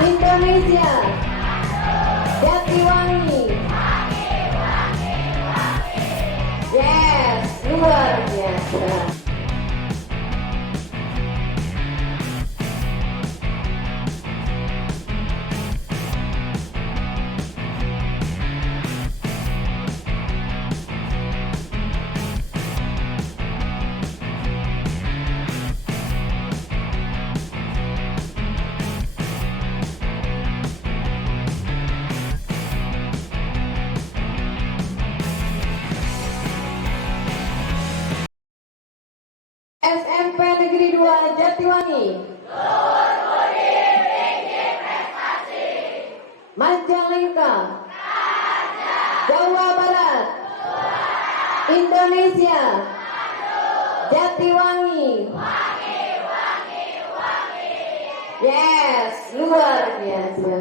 Indonesia, Jatiwangi. Yes, luar biasa. SMP Negeri 2 Jatiwangi. Majalengka, Jawa Barat, Indonesia, Jatiwangi. Yes, luar biasa.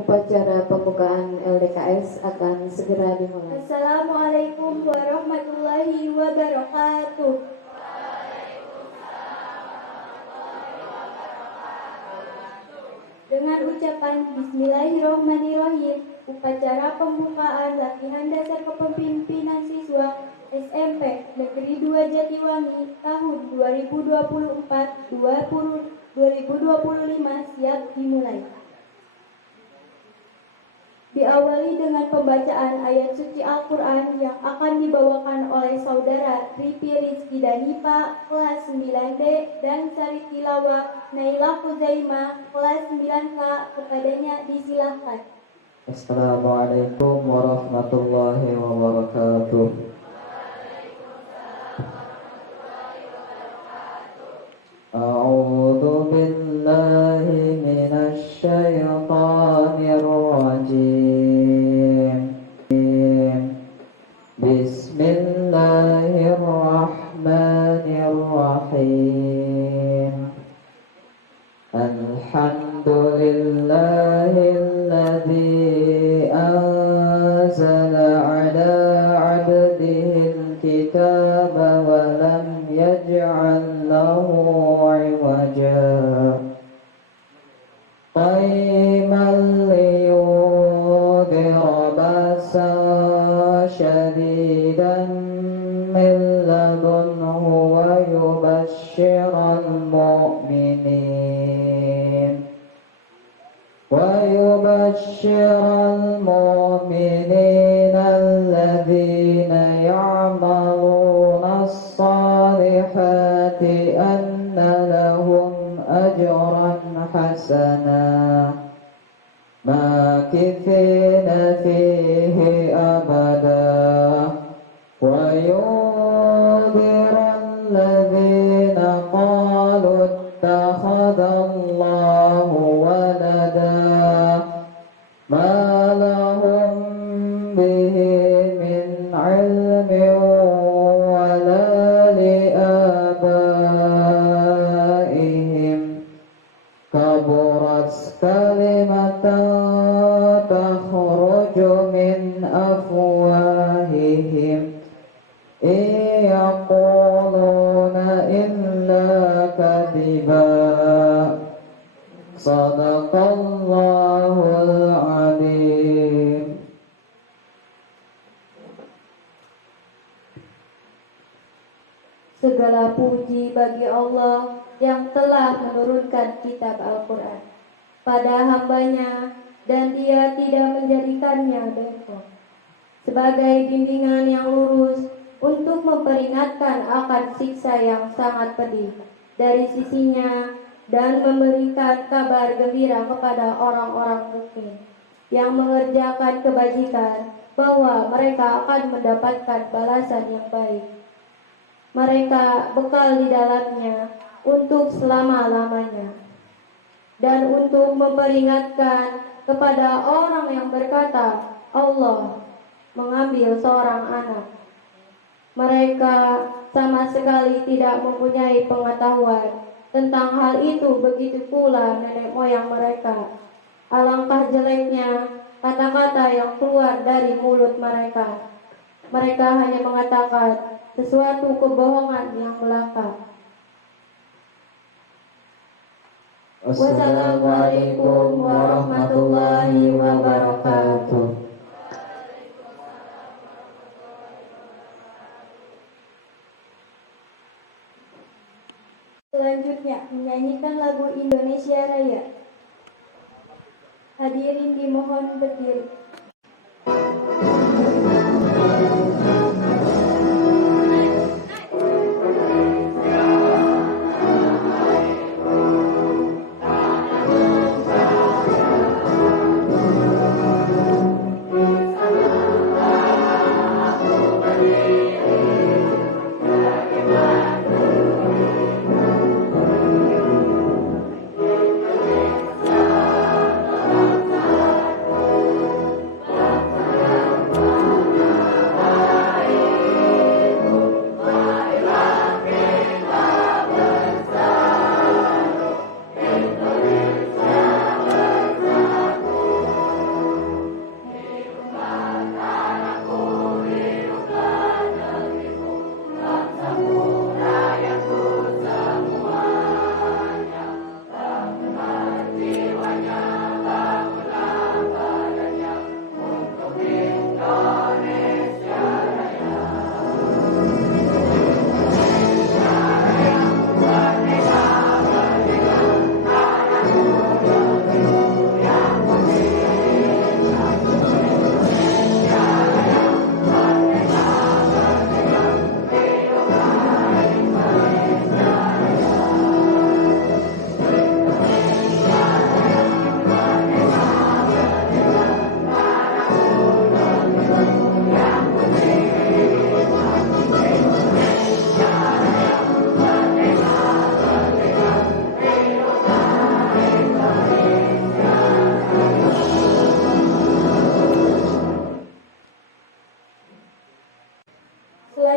Upacara pembukaan LDKS akan segera dimulai. Assalamualaikum warahmatullahi wabarakatuh. Dengan ucapan Bismillahirrahmanirrahim, upacara pembukaan latihan dasar kepemimpinan siswa SMP Negeri 2 Jatiwangi tahun 2024-2025 siap dimulai. Diawali dengan pembacaan ayat suci Al-Quran yang akan dibawakan oleh saudara Ripi Rizky Danipa kelas 9D dan Sari Tilawah Naila Kuzaima kelas 9K. Kepadanya disilahkan. Assalamualaikum warahmatullahi wabarakatuh. A'udzu billahi minasy syaithanir rajim. Bismillahirrahmanirrahim. Alhamdulillahilladzi anzala ala 'abdihil kitaba wa lam yaj'al lahu 'iwaja qayyiman liyundhira ba'san syadidan min ladunhu wa yubashshiral mu'minin alladhina ya'maluna as-salihati anna lahum ajran hasana makithina fihi abada wa yundhira alladhina qalu ittakhadallahu walada ma lahum bihi min 'ilmin wala li'abaihim kaburat kalimatan takhruju min afwahihim yaquluna illa kadiba. Sadaqallahul adzim. Segala puji bagi Allah yang telah menurunkan kitab Al-Quran pada hambanya dan Dia tidak menjadikannya bengkok sebagai bimbingan yang lurus untuk memperingatkan akan siksa yang sangat pedih dari sisinya dan memberikan kabar gembira kepada orang-orang mukmin yang mengerjakan kebajikan bahwa mereka akan mendapatkan balasan yang baik. Mereka bekal di dalamnya untuk selama-lamanya. Dan untuk memperingatkan kepada orang yang berkata, Allah mengambil seorang anak. Mereka sama sekali tidak mempunyai pengetahuan tentang hal itu, begitu pula nenek moyang mereka. Alangkah jeleknya kata-kata yang keluar dari mulut mereka. Mereka hanya mengatakan sesuatu kebohongan yang belaka. Wassalamualaikum warahmatullahi wabarakatuh. Selanjutnya menyanyikan lagu Indonesia Raya. Hadirin dimohon berdiri.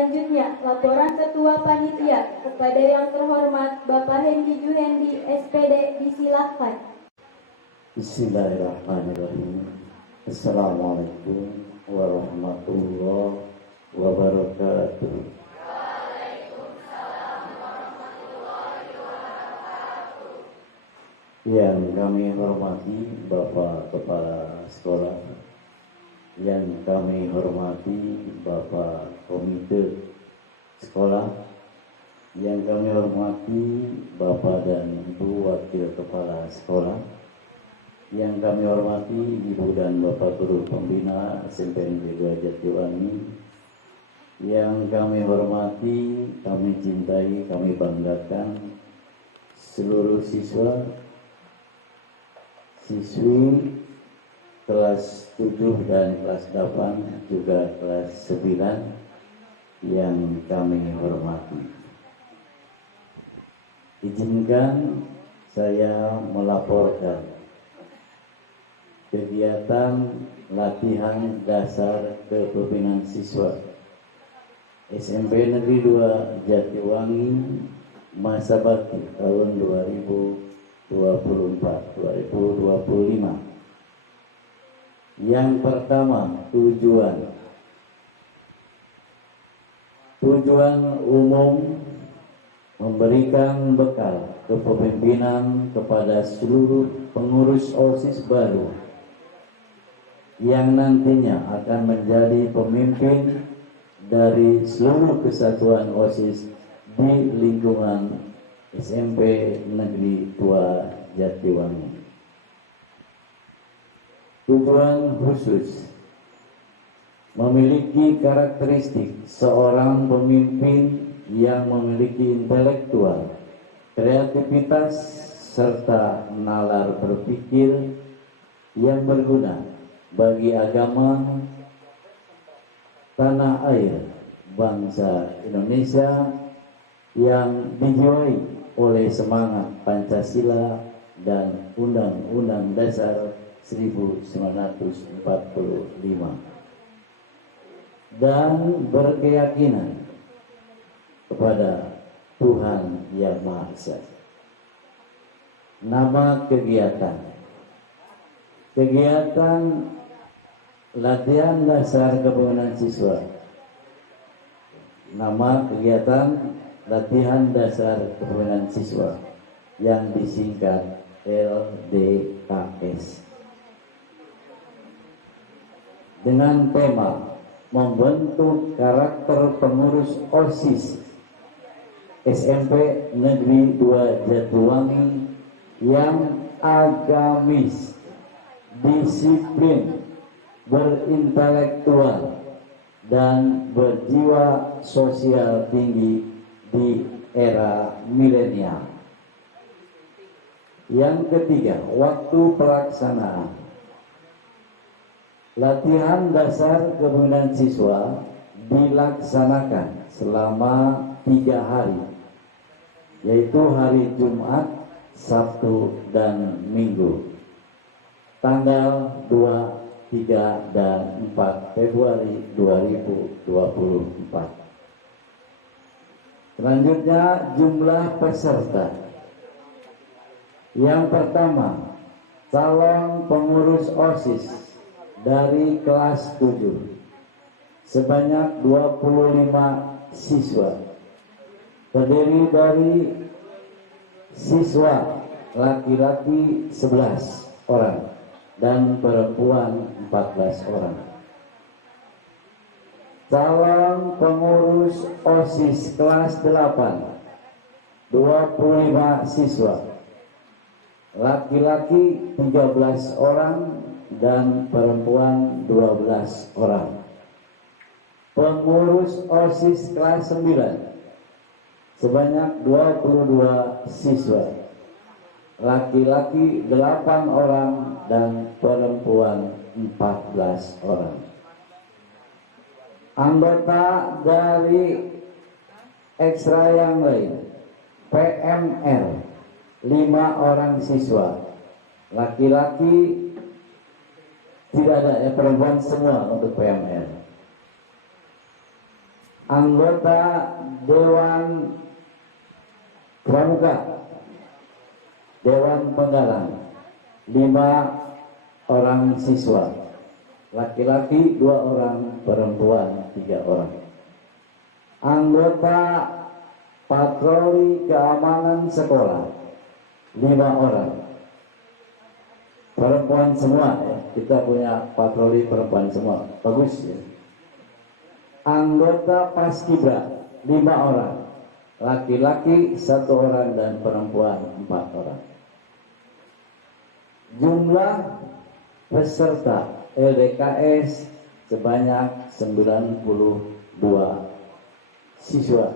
Selanjutnya, laporan Ketua Panitia kepada yang terhormat Bapak Hendi Juhendi, SPD, disilahkan. Bismillahirrahmanirrahim. Assalamualaikum warahmatullahi wabarakatuh. Yang kami hormati Bapak Kepala Sekolah, yang kami hormati Bapak Komite Sekolah, yang kami hormati Bapak dan Ibu Wakil Kepala Sekolah, yang kami hormati Ibu dan Bapak Guru Pembina SMP Negeri 2 Jatiwangi, yang kami hormati, kami cintai, kami banggakan seluruh siswa, siswi kelas 7 dan kelas 8 juga kelas 9 yang kami hormati. Izinkan saya melaporkan kegiatan latihan dasar kepemimpinan siswa SMP Negeri 2 Jatiwangi masa bakti tahun 2024-2025. Yang pertama, tujuan umum memberikan bekal kepemimpinan kepada seluruh pengurus OSIS baru yang nantinya akan menjadi pemimpin dari seluruh kesatuan OSIS di lingkungan SMP Negeri 2 Jatiwangi. Tujuan khusus memiliki karakteristik seorang pemimpin yang memiliki intelektual, kreativitas, serta nalar berpikir yang berguna bagi agama, tanah air, bangsa Indonesia yang dijiwai oleh semangat Pancasila dan Undang-Undang Dasar 1945 dan berkeyakinan kepada Tuhan Yang Maha Esa. Nama kegiatan latihan dasar kepemimpinan siswa. Nama kegiatan latihan dasar kepemimpinan siswa yang disingkat LDKS dengan tema membentuk karakter pengurus OSIS SMP Negeri 2 Jatiwangi yang agamis, disiplin, berintelektual, dan berjiwa sosial tinggi di era milenial. Yang ketiga, waktu pelaksanaan. Latihan dasar kepemimpinan siswa dilaksanakan selama 3 hari, yaitu hari Jumat, Sabtu, dan Minggu, tanggal 2, 3, dan 4 Februari 2024. Selanjutnya, jumlah peserta. Yang pertama, calon pengurus OSIS dari kelas 7 sebanyak 25 siswa, terdiri dari siswa laki-laki 11 orang dan perempuan 14 orang. Calon pengurus OSIS kelas 8 25 siswa, laki-laki 13 orang dan perempuan 12 orang. Pengurus OSIS kelas 9 sebanyak 22 siswa, laki-laki 8 orang dan perempuan 14 orang. Anggota dari ekstra yang lain, PMR 5 orang siswa, laki-laki tidak ada, perempuan semua untuk PMR. Anggota Dewan Pramuka, Dewan Penggalang 5 orang siswa, laki-laki 2 orang, perempuan 3 orang. Anggota Patroli Keamanan Sekolah 5 orang, perempuan semua ya. Kita punya patroli perempuan semua, bagus ya. Anggota Paskibra 5 orang, laki-laki 1 orang dan perempuan 4 orang. Jumlah peserta LDKS sebanyak 92 siswa.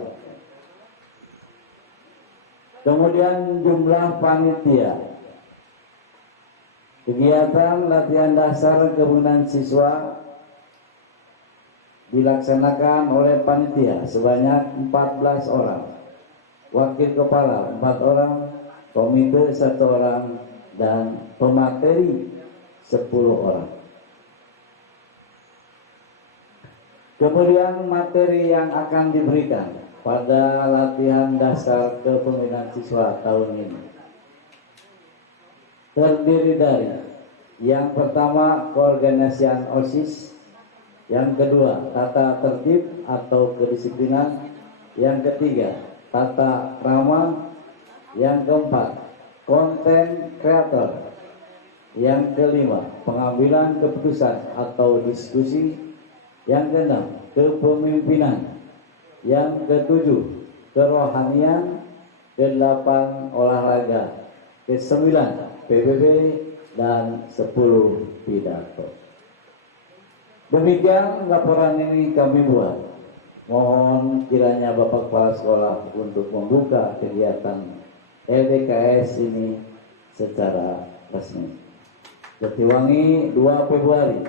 Kemudian jumlah panitia. Kegiatan latihan dasar kepemimpinan siswa dilaksanakan oleh panitia sebanyak 14 orang, wakil kepala 4 orang, komite 1 orang, dan pemateri 10 orang. Kemudian materi yang akan diberikan pada latihan dasar kepemimpinan siswa tahun ini terdiri dari yang pertama keorganisasian OSIS, yang kedua tata tertib atau kedisiplinan, yang ketiga tata krama, yang keempat konten kreator, yang kelima pengambilan keputusan atau diskusi, yang keenam kepemimpinan, yang ketujuh kerohanian, kedelapan olahraga, kesembilan PBB, dan 10 pidato. Demikian laporan ini kami buat. Mohon kiranya Bapak Kepala Sekolah untuk membuka kegiatan LDKS ini secara resmi. Jatiwangi 2 Februari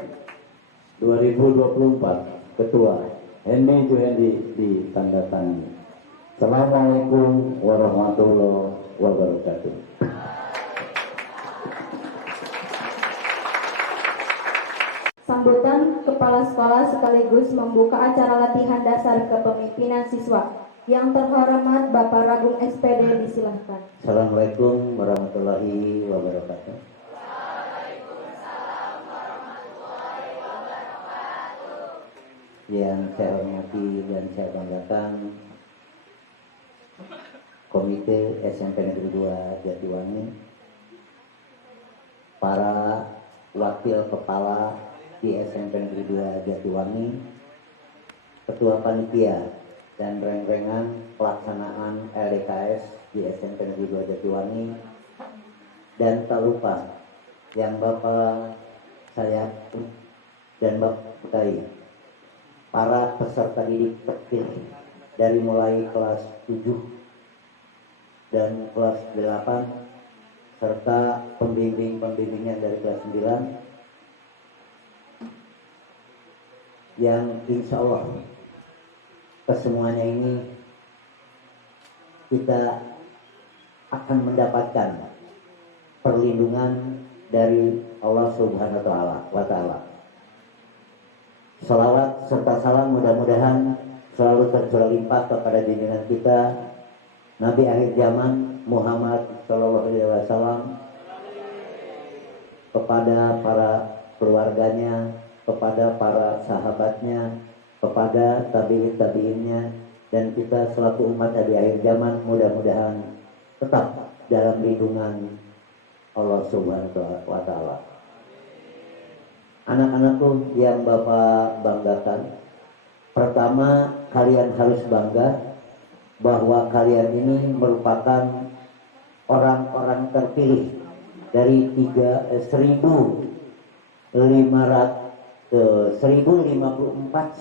2024, Ketua Hendy Juhendi ditandatangani. Assalamualaikum warahmatullahi wabarakatuh. Sambutan Kepala Sekolah sekaligus membuka acara latihan dasar kepemimpinan siswa. Yang terhormat Bapak Ragung SPD disilahkan. Assalamualaikum warahmatullahi wabarakatuh. Yang saya hormati dan saya banggakan Komite SMP Negeri 2 Jatiwangi, para wakil kepala di SMP Negeri 2 Jatiwangi, ketua panitia dan reng-rengan pelaksanaan LDKS di SMP Negeri 2 Jatiwangi, dan tak lupa yang Bapak saya dan Bapak Kutai, para peserta didik terpilih dari mulai kelas 7 dan kelas 8 serta pembimbing-pembimbingnya dari kelas 9 yang insya Allah kesemuanya ini kita akan mendapatkan perlindungan dari Allah Subhanahu wa Ta'ala. Salawat serta salam mudah-mudahan selalu tercurah limpah kepada junjungan kita Nabi akhir zaman Muhammad Sallallahu Alaihi Wasallam, kepada para keluarganya, kepada para sahabatnya, kepada tabi'in-tabi'innya, dan kita selaku umat di akhir zaman mudah-mudahan tetap dalam lindungan Allah Subhanahu wa Ta'ala. Anak-anakku yang Bapak banggakan, pertama kalian harus bangga bahwa kalian ini merupakan orang-orang terpilih dari 1054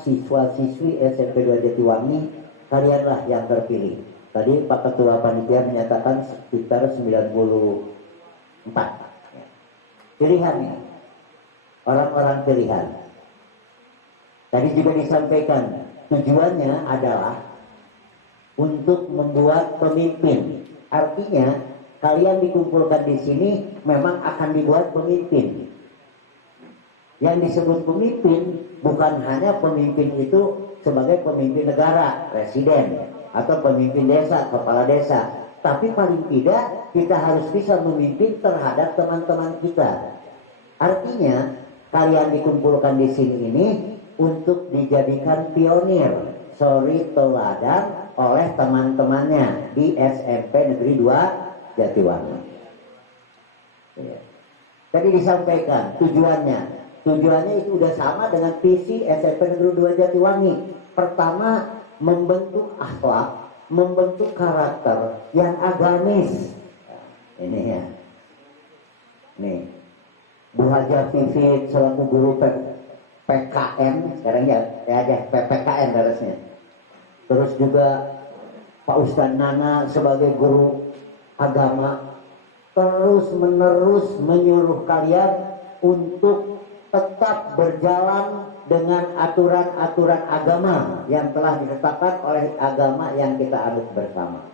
siswa-siswi SMP 2 Jatiwangi. Kalianlah yang terpilih. Tadi Pak Ketua Panitia menyatakan sekitar 94 pilihan ya. Orang-orang pilihan. Tadi juga disampaikan tujuannya adalah untuk membuat pemimpin. Artinya kalian dikumpulkan di sini memang akan dibuat pemimpin. Yang disebut pemimpin bukan hanya pemimpin itu sebagai pemimpin negara, presiden, atau pemimpin desa, kepala desa. Tapi paling tidak kita harus bisa memimpin terhadap teman-teman kita. Artinya kalian dikumpulkan di sini ini untuk dijadikan pionir, suri teladan oleh teman-temannya di SMP Negeri 2 Jatiwangi. Ya. Tadi disampaikan tujuannya. Tujuannya itu sudah sama dengan visi SMP Negeri 2 Jatiwangi. Pertama, membentuk akhlak, membentuk karakter yang agamis. Ini ya. Nih. Bu Haja Vivit selaku guru PKN, sekarang ya aja PPKN harusnya. Terus juga Pak Ustadz Nana sebagai guru agama terus menerus menyuruh kalian untuk tetap berjalan dengan aturan-aturan agama yang telah ditetapkan oleh agama yang kita anut bersama.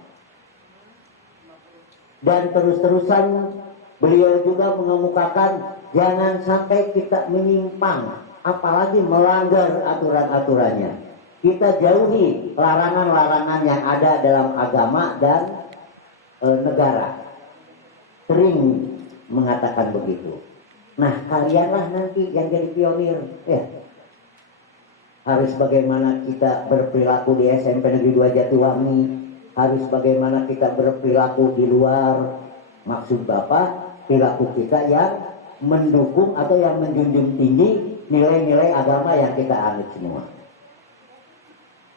Dan terus-terusan beliau juga mengemukakan jangan sampai kita menyimpang, apalagi melanggar aturan-aturannya. Kita jauhi larangan-larangan yang ada dalam agama dan negara. Sering mengatakan begitu. Nah, kalianlah nanti yang jadi pionir. Ya. Harus bagaimana kita berperilaku di SMP Negeri 2 Jatiwangi. Harus bagaimana kita berperilaku di luar. Maksud Bapak, perilaku kita yang mendukung atau yang menjunjung tinggi nilai-nilai agama yang kita anut semua.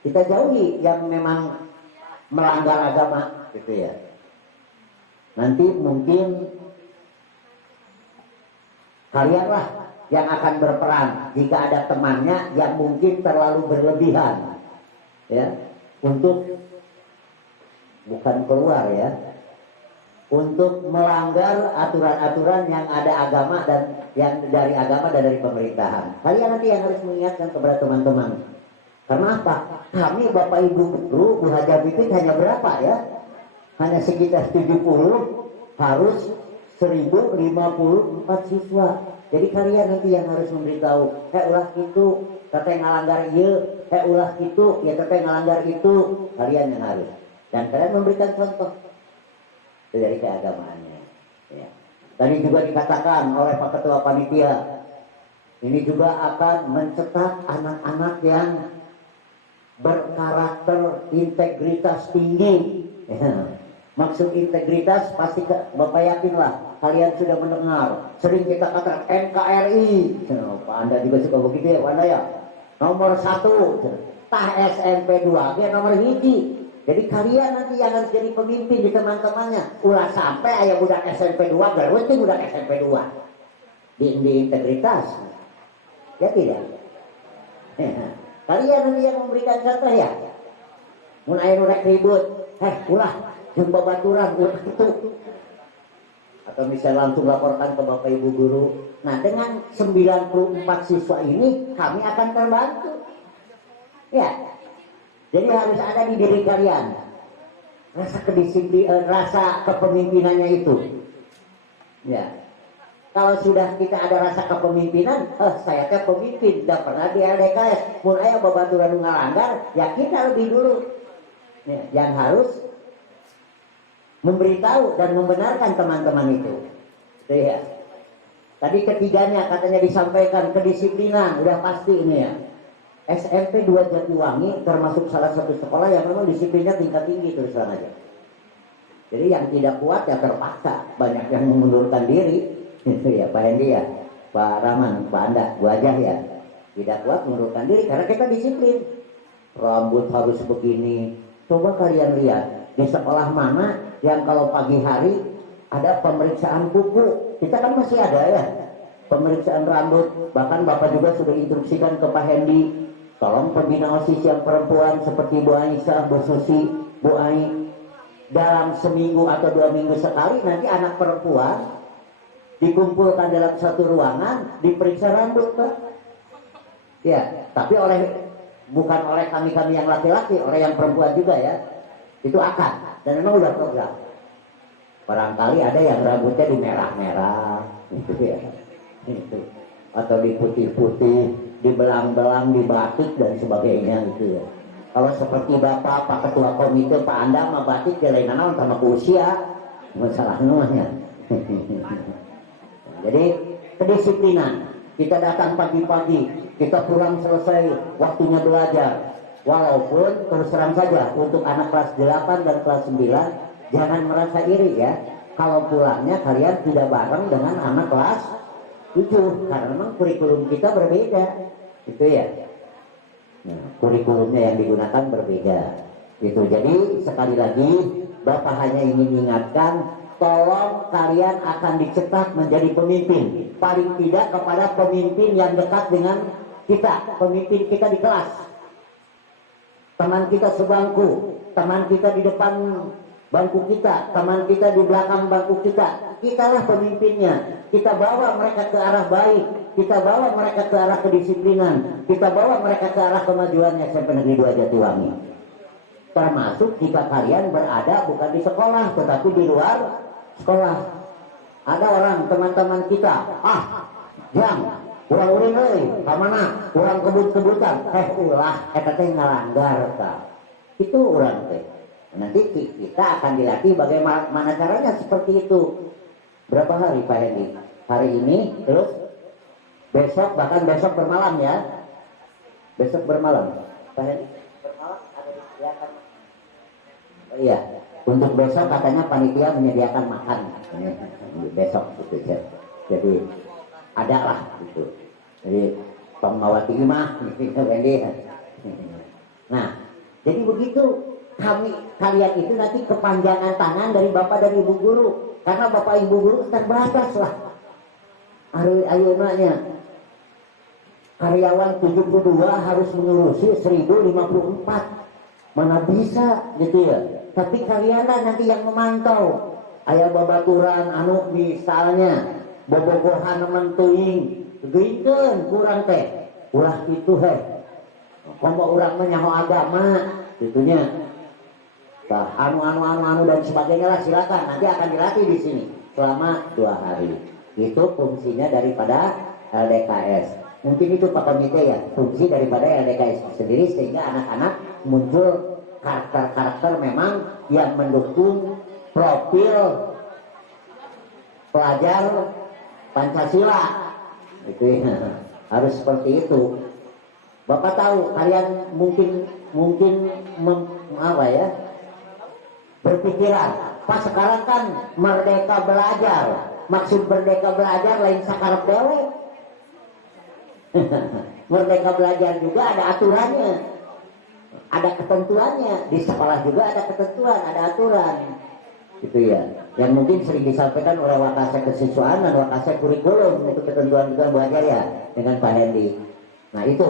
Kita jauhi yang memang melanggar agama, gitu ya. Nanti mungkin kalianlah yang akan berperan jika ada temannya yang mungkin terlalu berlebihan, ya, untuk bukan keluar ya, untuk melanggar aturan-aturan yang ada agama dan yang dari agama dan dari pemerintahan. Kalian nanti yang harus mengingatkan kepada teman-teman. Karena apa? Kami Bapak Ibu guru Bu Haja Pipit hanya berapa ya? Hanya sekitar 70, harus 1054 siswa. Jadi kalian nanti yang harus memberitahu, ulah itu, teteh ngalanggar ieu, ulah itu, ya teteh ngalanggar itu. Kalian yang harus. Dan kalian memberikan contoh dari keagamaannya. Ya. Tadi juga dikatakan oleh Pak Ketua Panitia, ini juga akan mencetak anak-anak yang berkarakter integritas tinggi. Ya. Maksud integritas pasti Bapak yakinlah kalian sudah mendengar. Sering kita katakan NKRI. Pak Anda juga suka begitu ya Pak Anda ya. Nomor 1. Tah SMP 2 dia nomor 1. Jadi kalian nanti yang harus jadi pemimpin di teman-temannya. Ulah sampai ayah budak SMP 2 gerweti budak SMP 2. Di integritas. Ya tidak. Kalian nanti yang memberikan contoh ya. Mun aya nu rek ribut, ulah jeung babaturan itu. Atau misalnya langsung laporkan ke Bapak Ibu guru. Nah, dengan 94 siswa ini kami akan terbantu. Ya. Jadi harus ada di diri kalian rasa kedisiplinan, rasa kepemimpinannya itu. Ya. Kalau sudah kita ada rasa kepemimpinan, saya kan pemimpin, tidak pernah di LDKS. Mun aya babaturan ngalanggar, ya kita lebih dulu. Ya, yang harus memberitahu dan membenarkan teman-teman itu. Itu ya. Tadi ketiganya katanya disampaikan kedisiplinan, udah pasti ini ya. SMP 2 Jatiwangi termasuk salah satu sekolah yang memang disiplinnya tingkat tinggi terus terang aja. Jadi yang tidak kuat ya terpaksa, banyak yang mengundurkan diri. Itu ya Pak Hendi ya, Pak Rahman, Pak Anda, Bu Ajah ya. Tidak kuat mengundurkan diri karena kita disiplin. Rambut harus begini. Coba kalian lihat di sekolah mana yang kalau pagi hari ada pemeriksaan kuku. Kita kan masih ada ya pemeriksaan rambut. Bahkan Bapak juga sudah instruksikan ke Pak Hendi, tolong pembina OSIS yang perempuan seperti Bu Aisyah, Bu Susi, Bu Ai, dalam seminggu atau 2 minggu sekali nanti anak perempuan dikumpulkan dalam satu ruangan diperiksa rambut Pak. Ya, tapi bukan oleh kami yang laki-laki, oleh yang perempuan juga ya. Itu akan dan memang udah program. Barangkali ada yang rambutnya di merah-merah, gitu ya. Itu. Atau di putih-putih, di belang-belang, di batik dan sebagainya gitu ya. Kalau seperti Bapak, Pak Ketua Komite, Pak Anda sama batik ya lain naon sama usia, masalah namanya. Jadi kedisiplinan. Kita datang pagi-pagi, kita pulang selesai waktunya belajar. Walaupun terus terang saja untuk anak kelas 8 dan kelas 9 jangan merasa iri ya. Kalau pulangnya kalian tidak bareng dengan anak kelas 7 karena memang kurikulum kita berbeda. Itu ya. Nah, kurikulumnya yang digunakan berbeda. Itu. Jadi sekali lagi Bapak hanya ingin ingatkan, tolong kalian akan dicetak menjadi pemimpin. Paling tidak kepada pemimpin yang dekat dengan kita, pemimpin kita di kelas. Teman kita sebangku, teman kita di depan bangku kita, teman kita di belakang bangku kita. Kitalah pemimpinnya. Kita bawa mereka ke arah baik, kita bawa mereka ke arah kedisiplinan, kita bawa mereka ke arah kemajuannya SMP Negeri 2 Jatiwangi. Termasuk jika kalian berada bukan di sekolah, tetapi di luar sekolah. Ada orang teman-teman kita, jam kurang uring euy, ka mana? Kurang kebut-kebutan. Ulah eta teh ngalanggar ta. Itu urang teh. Nanti kita akan dilatih bagaimana caranya seperti itu. Berapa hari Pak Hendi? Hari ini, terus besok, bahkan besok bermalam ya. Besok bermalam. Pak Hendi, bermalam ada disediakan. Oh iya, untuk besok katanya panitia menyediakan makan. Besok gitu ya. Jadi ada lah gitu. Jadi pengawati imah gitu Hendi. Nah, jadi begitu kalian itu nanti kepanjangan tangan dari Bapak dan Ibu guru. Karena Bapak Ibu guru terbatas lah. Ayeunanya karyawan 72 harus mengurusi 1054. Mana bisa gitu ya. Tapi kalianlah nanti yang memantau. Aya babaturan anu misalnya bobogohan mentuing geuikeun kurang teh. Ulah kitu heh. Komo urang mah nyaho agama gitunya. Tah anu dan sebagainya lah silakan nanti akan dilatih di sini selama 2 hari. Itu fungsinya daripada LDKS. Mungkin itu Pak Komite ya, fungsi daripada LDKS sendiri sehingga anak-anak muncul karakter-karakter memang yang mendukung profil pelajar Pancasila. Itu ya. Harus seperti itu. Bapak tahu kalian mungkin berpikiran Pas sekarang kan merdeka belajar. Maksud merdeka belajar lain sakarep dewe. Merdeka belajar juga ada aturannya, ada ketentuannya. Di sekolah juga ada ketentuan, ada aturan. Itu ya. Yang mungkin sering disampaikan oleh Wakasek Kesiswaan dan Wakasek Kurikulum untuk ketentuan-ketentuan belajar ya dengan Pak Hendi. Nah itu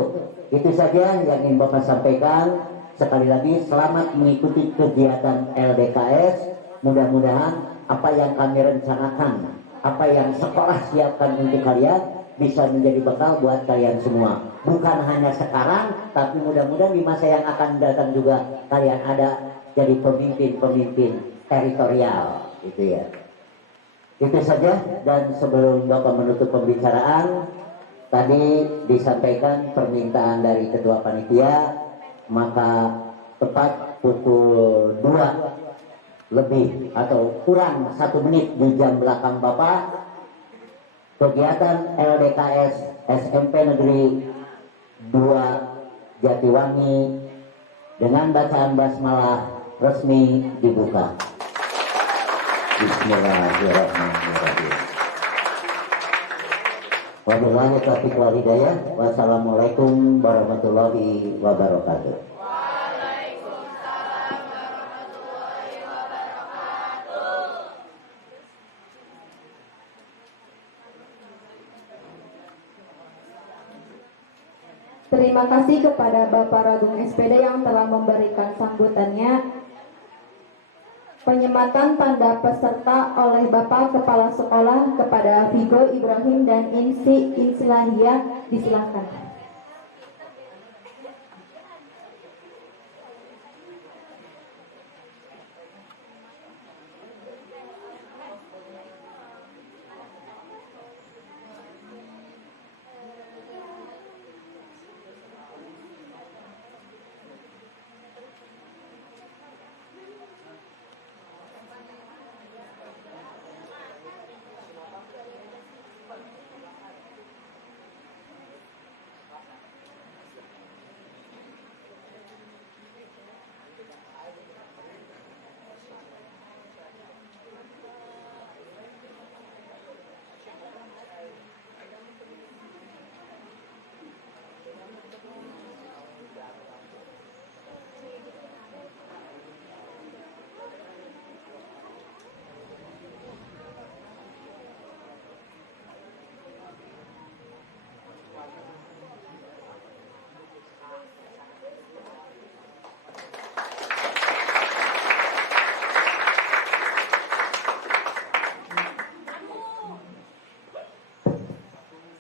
saja yang ingin Bapak sampaikan. Sekali lagi selamat mengikuti kegiatan LDKS. Mudah-mudahan apa yang kami rencanakan, apa yang sekolah siapkan untuk kalian bisa menjadi bekal buat kalian semua. Bukan hanya sekarang, tapi mudah-mudahan di masa yang akan datang juga kalian ada jadi pemimpin-pemimpin teritorial, itu ya. Itu saja. Dan sebelum Bapak menutup pembicaraan, tadi disampaikan permintaan dari Ketua Panitia, maka tepat pukul 2 lebih atau kurang 1 menit di jam belakang Bapak, kegiatan LDKS SMP Negeri 2 Jatiwangi dengan bacaan basmalah resmi dibuka. Bismillahirrahmanirrahim. Wabillahi taufiq wal hidayah. Wassalamualaikum warahmatullahi wabarakatuh. Terima kasih kepada Bapak Ragung SPD yang telah memberikan sambutannya. Penyematan tanda peserta oleh Bapak Kepala Sekolah kepada Vigo Ibrahim dan Insi Insilahia disilakan.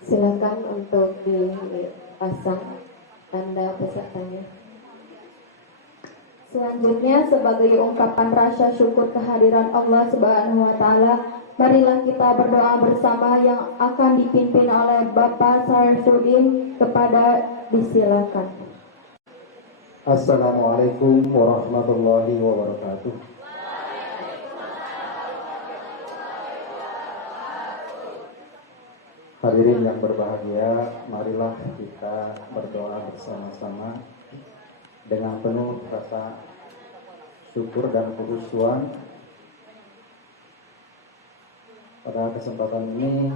Silakan untuk dipasang tanda pesertanya. Selanjutnya, sebagai ungkapan rasa syukur kehadiran Allah Subhanahu wa Ta'ala, marilah kita berdoa bersama yang akan dipimpin oleh Bapak Syarifudin. Kepada disilakan. Assalamualaikum warahmatullahi wabarakatuh. Hadirin yang berbahagia, marilah kita berdoa bersama-sama dengan penuh rasa syukur dan kekhusyuan. Pada kesempatan ini,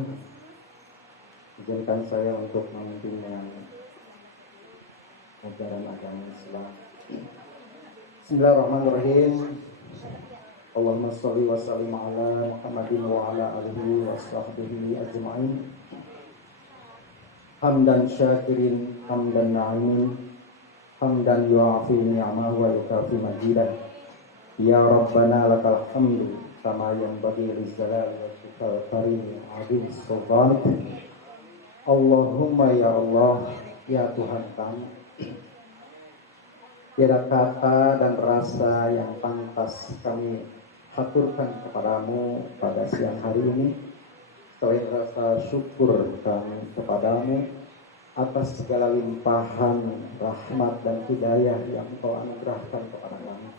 izinkan saya untuk memimpin dengan ajaran agama Islam. Bismillahirrahmanirrahim. Allahumma sholli wa sallim ala Muhammadin wa ala alihi wa sahbihi ajma'in. Hamdan syakirin, hamdan na'imin, hamdan yu'afi ni'amah wa yukafi majidan. Ya Rabbana lakal hamdu kama yanbaghi lizzalali wa syukal karim adil sobat. Allahumma ya Allah, ya Tuhan kami, tiada kata dan rasa yang pantas kami haturkan kepadamu pada siang hari ini selain rasa syukur kami kepadamu atas segala limpahan rahmat dan hidayah yang Engkau anugerahkan kepada kami,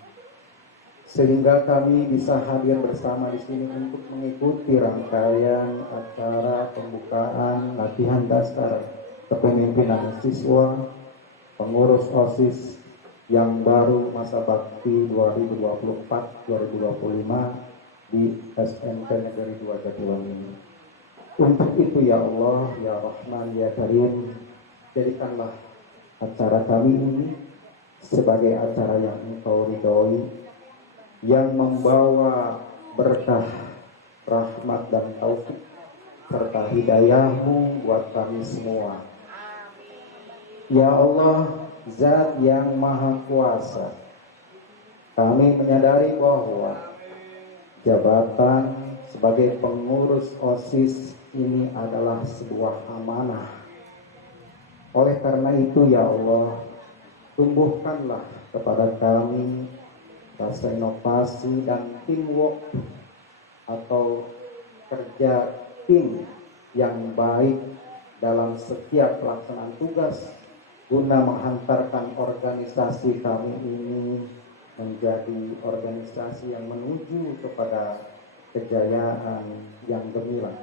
sehingga kami bisa hadir bersama di sini untuk mengikuti rangkaian acara pembukaan latihan dasar kepemimpinan siswa pengurus OSIS yang baru masa bakti 2024-2025 di SMP Negeri 2 Jatiwangi ini. Untuk itu ya Allah, ya Rahman, ya Karim, jadikanlah acara kami ini sebagai acara yang Engkau ridhoi, yang membawa berkah, rahmat dan taufik serta hidayah-Mu buat kami semua. Ya Allah, Zat yang Maha Kuasa, kami menyadari bahwa jabatan sebagai pengurus OSIS ini adalah sebuah amanah. Oleh karena itu ya Allah, tumbuhkanlah kepada kami rasa inovasi dan teamwork atau kerja tim yang baik dalam setiap pelaksanaan tugas guna menghantarkan organisasi kami ini menjadi organisasi yang menuju kepada kejayaan yang gemilang.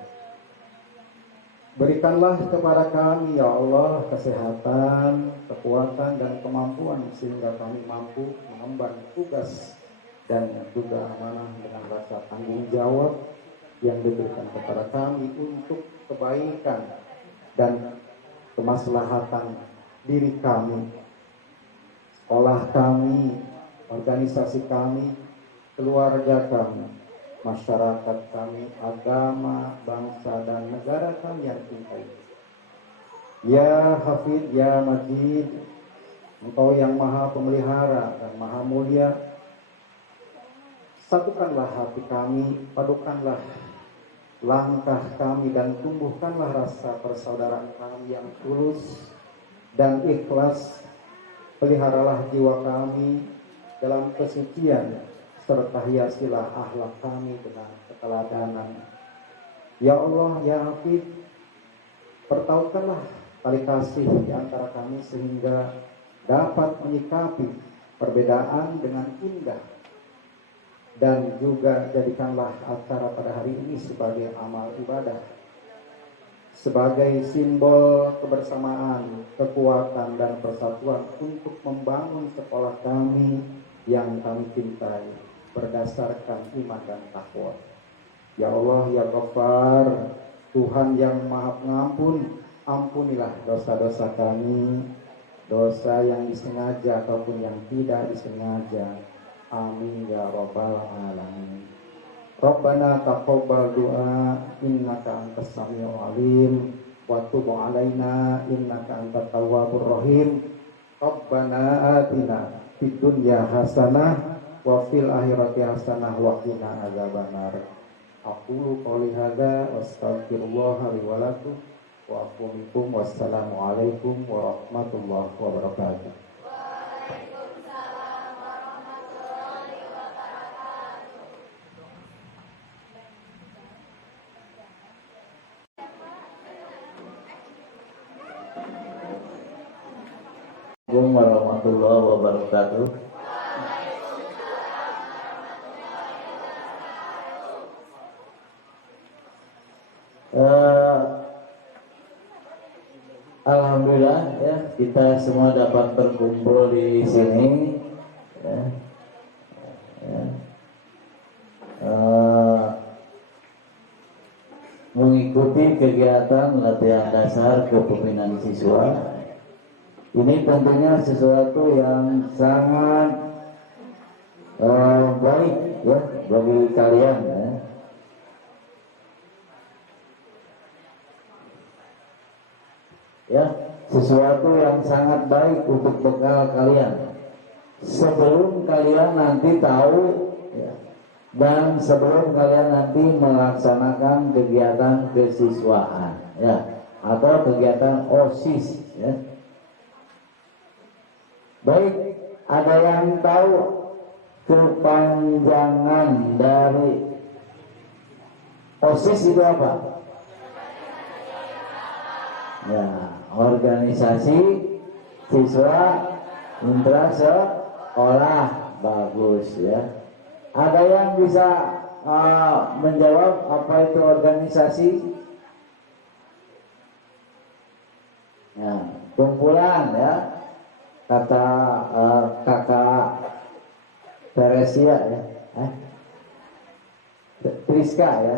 Berikanlah kepada kami ya Allah kesehatan, kekuatan dan kemampuan sehingga kami mampu mengemban tugas dan juga amanah dengan rasa tanggung jawab yang diberikan kepada kami untuk kebaikan dan kemaslahatan diri kami, sekolah kami, organisasi kami, keluarga kami, masyarakat kami, agama, bangsa dan negara kami yang cintai. Ya Hafid, ya Majid, Engkau yang Maha Pemelihara dan Maha Mulia, satukanlah hati kami, padukanlah langkah kami dan tumbuhkanlah rasa persaudaraan kami yang tulus dan ikhlas. Peliharalah jiwa kami dalam kesucian serta hiasilah akhlak kami dengan keteladanan. Ya Allah, ya Hafid, pertaukanlah tali kasih di antara kami sehingga dapat menyikapi perbedaan dengan indah, dan juga jadikanlah acara pada hari ini sebagai amal ibadah, sebagai simbol kebersamaan, kekuatan dan persatuan untuk membangun sekolah kami yang kami cintai berdasarkan iman dan takwa. Ya Allah, ya Ghaffar, Tuhan yang Maha Pengampun, ampunilah dosa-dosa kami, dosa yang disengaja ataupun yang tidak disengaja. Amin ya rabbal alamin. Rabbana taqabbal du'a innaka antas samiul alim wa tub alaina innaka antat tawwabur rahim. Rabbana atina fid dunya hasanah wa fil akhirati hasanah wa qina adzabannar. Aqulu qouli hadza wa astaghfirullah li wa lakum wa aqulu wassalamu alaikum warahmatullahi wabarakatuh. Assalamualaikum warahmatullahi wabarakatuh. Alhamdulillah ya, kita semua dapat berkumpul di sini ya. Mengikuti kegiatan latihan dasar kepemimpinan siswa. Ini tentunya sesuatu yang sangat baik ya bagi kalian ya. Ya, sesuatu yang sangat baik untuk bekal kalian sebelum kalian nanti tahu ya, dan sebelum kalian nanti melaksanakan kegiatan kesiswaan ya atau kegiatan OSIS ya. Baik, ada yang tahu kepanjangan dari OSIS itu apa? Ya, organisasi siswa intrasekolah. Bagus ya. Ada yang bisa menjawab apa itu organisasi? Ya, kumpulan ya. Kata kakak Teresia ya, Triska ya,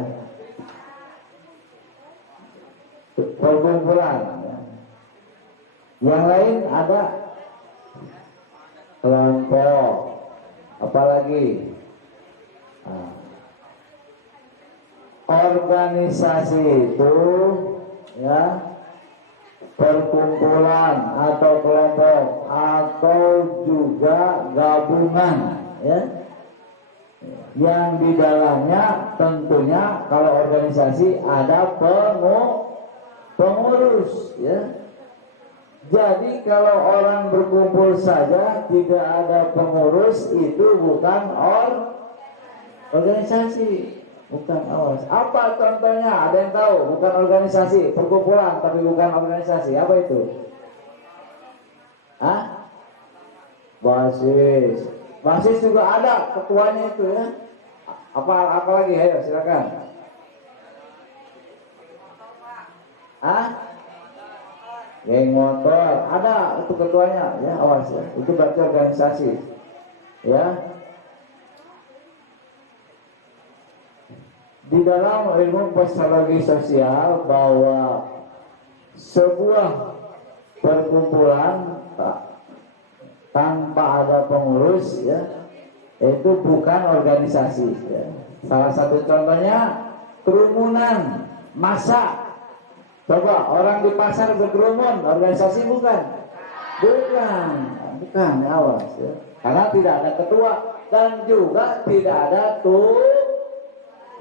perkumpulan ya. Yang lain ada kelompok, apalagi organisasi itu ya, perkumpulan atau kelompok atau juga gabungan ya, yang di dalamnya tentunya kalau organisasi ada pengurus ya. Jadi kalau orang berkumpul saja tidak ada pengurus, itu bukan organisasi, bukan awas. Apa contohnya? Ada yang tahu? Bukan organisasi, perkumpulan tapi bukan organisasi. Apa itu? Hah? Basis. Basis juga ada ketuanya itu ya. Apa lagi? Ayo silakan. Hah? Geng motor ada, itu ketuanya ya, awas ya. Itu berarti organisasi ya. Di dalam ilmu psikologi sosial bahwa sebuah perkumpulan tanpa ada pengurus ya, itu bukan organisasi ya. Salah satu contohnya kerumunan massa. Coba orang di pasar berkerumun, organisasi bukan? Bukan, awas ya. Karena tidak ada ketua dan juga tidak ada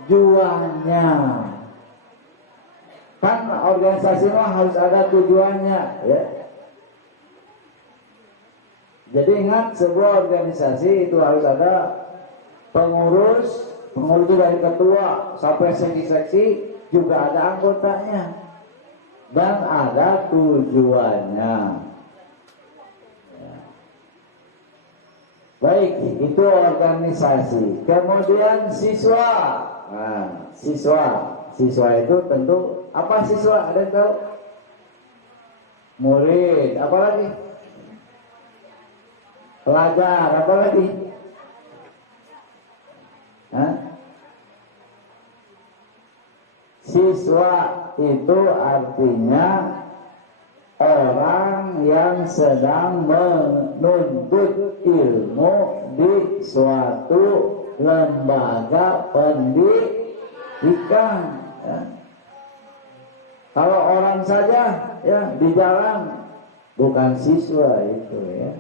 tujuannya. Kan organisasi mah harus ada tujuannya ya. Jadi ingat, sebuah organisasi itu harus ada pengurus itu dari ketua sampai seksi-seksi, juga ada anggotanya dan ada tujuannya. Baik, itu organisasi. Kemudian siswa. Nah, siswa itu tentu apa siswa? Ada yang tahu? Murid, apa lagi? Pelajar, apa lagi? Hah? Siswa itu artinya orang yang sedang menuntut ilmu di suatu lembaga pendidikan ya. Kalau orang saja ya di jalan, bukan siswa itu ya.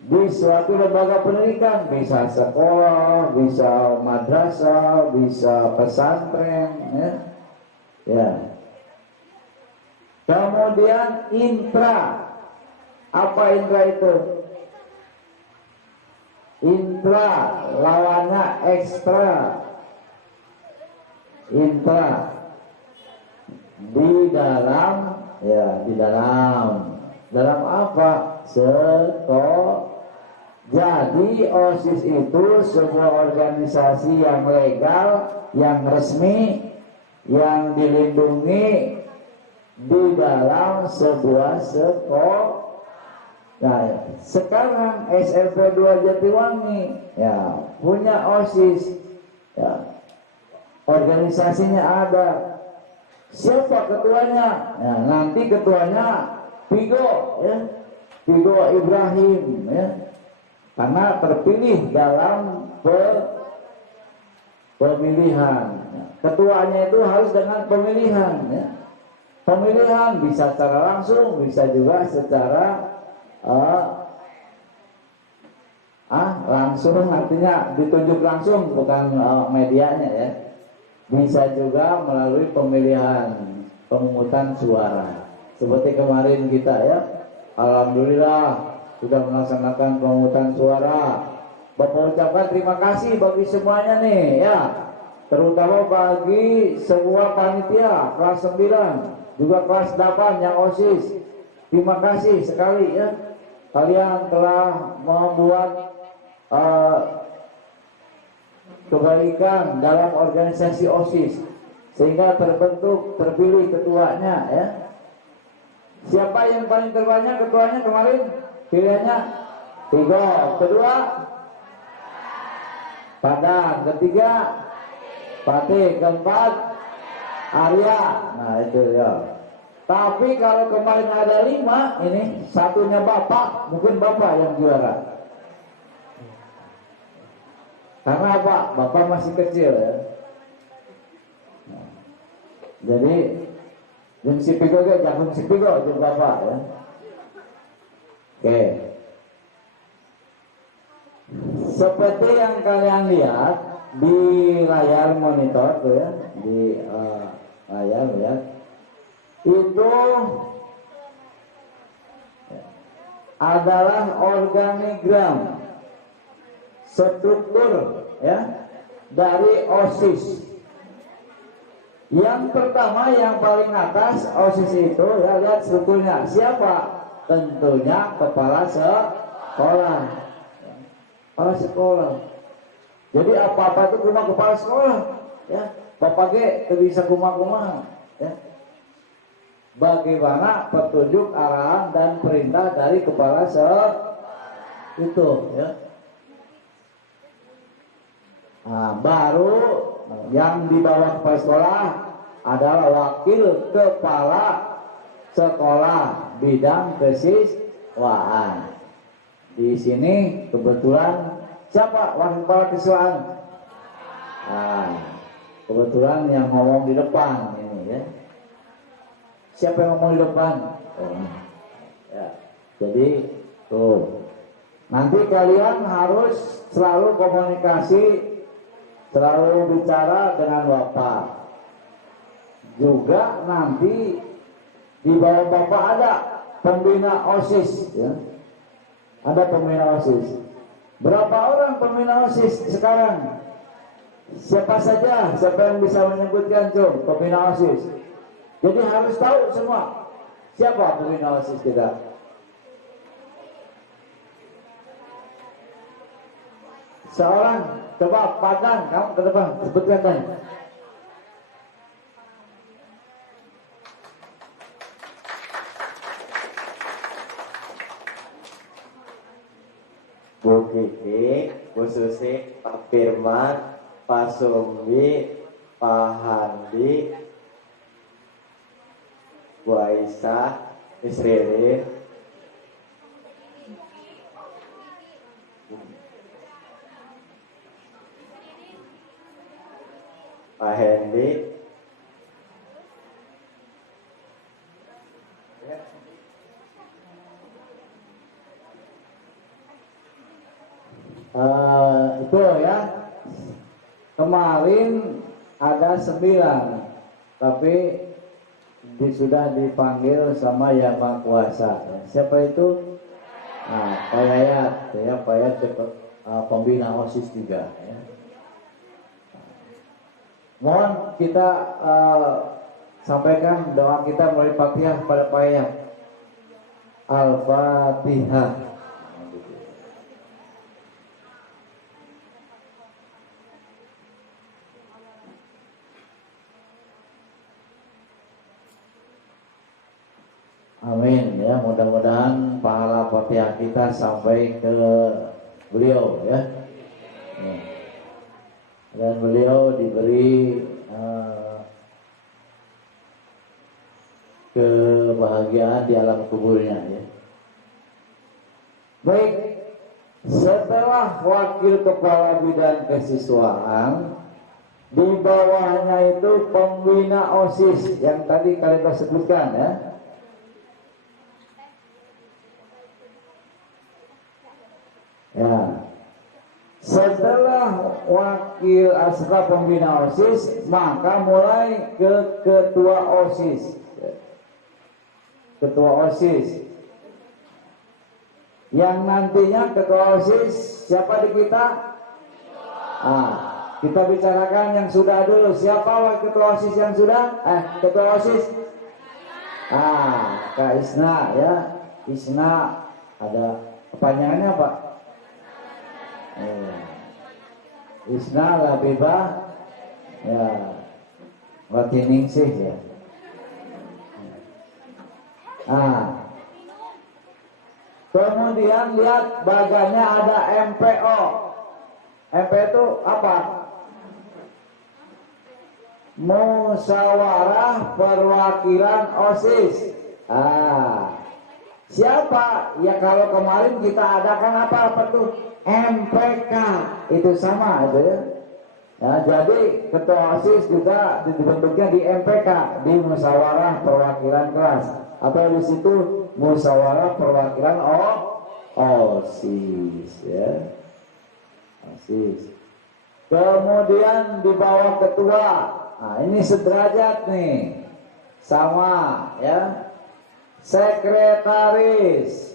Di suatu lembaga pendidikan, bisa sekolah, bisa madrasah, bisa pesantren ya. Ya. Kemudian intra. Apa intra itu? Intra lawannya ekstra. Intra di dalam ya, di dalam apa? Jadi OSIS itu sebuah organisasi yang legal, yang resmi, yang dilindungi di dalam sebuah sekolah. Nah, sekarang SLP 2 Jatiwangi ya punya OSIS ya. Organisasinya ada. Siapa ketuanya? Ya, nanti ketuanya Pigo ya. Pigo Ibrahim ya. Karena terpilih dalam pemilihan. Ketuanya itu harus dengan pemilihan ya. Pemilihan bisa secara langsung, bisa juga secara langsung, artinya ditunjuk langsung, bukan medianya ya. Bisa juga melalui pemilihan, pemungutan suara. Seperti kemarin kita ya, alhamdulillah sudah melaksanakan pemungutan suara. Bapak ucapkan terima kasih bagi semuanya nih ya, terutama bagi semua panitia kelas 9 juga kelas 8 yang OSIS. Terima kasih sekali ya, kalian telah membuat kebaikan dalam organisasi OSIS sehingga terpilih ketuanya ya. Siapa yang paling terbanyak ketuanya kemarin? Pilihannya 3. Kedua Padang. Ketiga Patih. Keempat Arya. Nah itu ya. Tapi kalau kemarin ada 5, ini satunya Bapak, mungkin Bapak yang juara. Karena apa? Bapak masih kecil ya. Nah, jadi yang sipigo ke jangan sipigo itu Bapak ya. Oke. Seperti yang kalian lihat di layar monitor tuh ya, di layar lihat itu adalah organigram struktur ya dari OSIS. Yang pertama yang paling atas OSIS itu ya, lihat strukturnya siapa? Tentunya kepala sekolah. Kepala sekolah. Jadi apa-apa itu rumah kepala sekolah ya. Bapak ge bisa kumah-kumah ya. Bagaimana petunjuk arahan dan perintah dari kepala itu ya. Nah, baru yang di bawah kepala sekolah adalah wakil kepala sekolah bidang kesiswaan. Di sini kebetulan siapa wakil kepala kesiswaan? Nah, kebetulan yang ngomong di depan ini ya. Siapa yang ngomong di depan? Oh, ya. Jadi tuh. Nanti kalian harus selalu komunikasi, selalu bicara dengan Bapak. Juga nanti di bawah Bapak ada pembina OSIS ya. Ada pembina OSIS. Berapa orang pembina OSIS sekarang? Siapa saja? Siapa yang bisa menyebutkan pembina OSIS? Jadi harus tahu semua siapa pembina OSIS kita. Seorang, coba Padang, kamu ke depan sebutkan tanya. Bu Kiki, Bu Susi, Pak Firman, Pak Sumbi, Pak Handi, Bu Aisyah, Miss Ririn, Pak Hendy, itu ya. Kemarin ada 9, tapi sudah dipanggil sama Yang Maha Kuasa. Siapa itu? Nah, Pak Yayat, ya, Pak Yayat pembina OSIS juga. Ya. Mohon kita sampaikan doa kita melalui Fatihah pada Pak Yayat. Al-Fatihah. Amin ya, mudah-mudahan pahala Fatihah kita sampai ke beliau ya. Dan beliau diberi kebahagiaan di alam kuburnya ya. Baik, setelah wakil kepala bidang kesiswaan, di bawahnya itu pembina OSIS yang tadi kalian sebutkan ya. Ya. Setelah wakil asra pembina OSIS, maka mulai ke ketua OSIS. Ketua OSIS. Yang nantinya ketua OSIS siapa di kita? Kita bicarakan yang sudah dulu. Siapa wakil ketua OSIS yang sudah? Ketua OSIS. Kak Isna ya. Isna ada kepanjangannya apa? Isna Labibah ya, Watiningsih ya. Kemudian lihat bagannya ada MPO. MP itu apa? Musyawarah Perwakilan OSIS. Siapa? Ya kalau kemarin kita adakan apa tuh? MPK. Itu sama aja ya. Ya, jadi ketua OSIS juga dibentuknya di MPK, di Musyawarah Perwakilan Kelas. Atau di situ Musyawarah Perwakilan OSIS ya. OSIS. Kemudian di bawah ketua. Nah, ini sederajat nih. Sama ya. Sekretaris,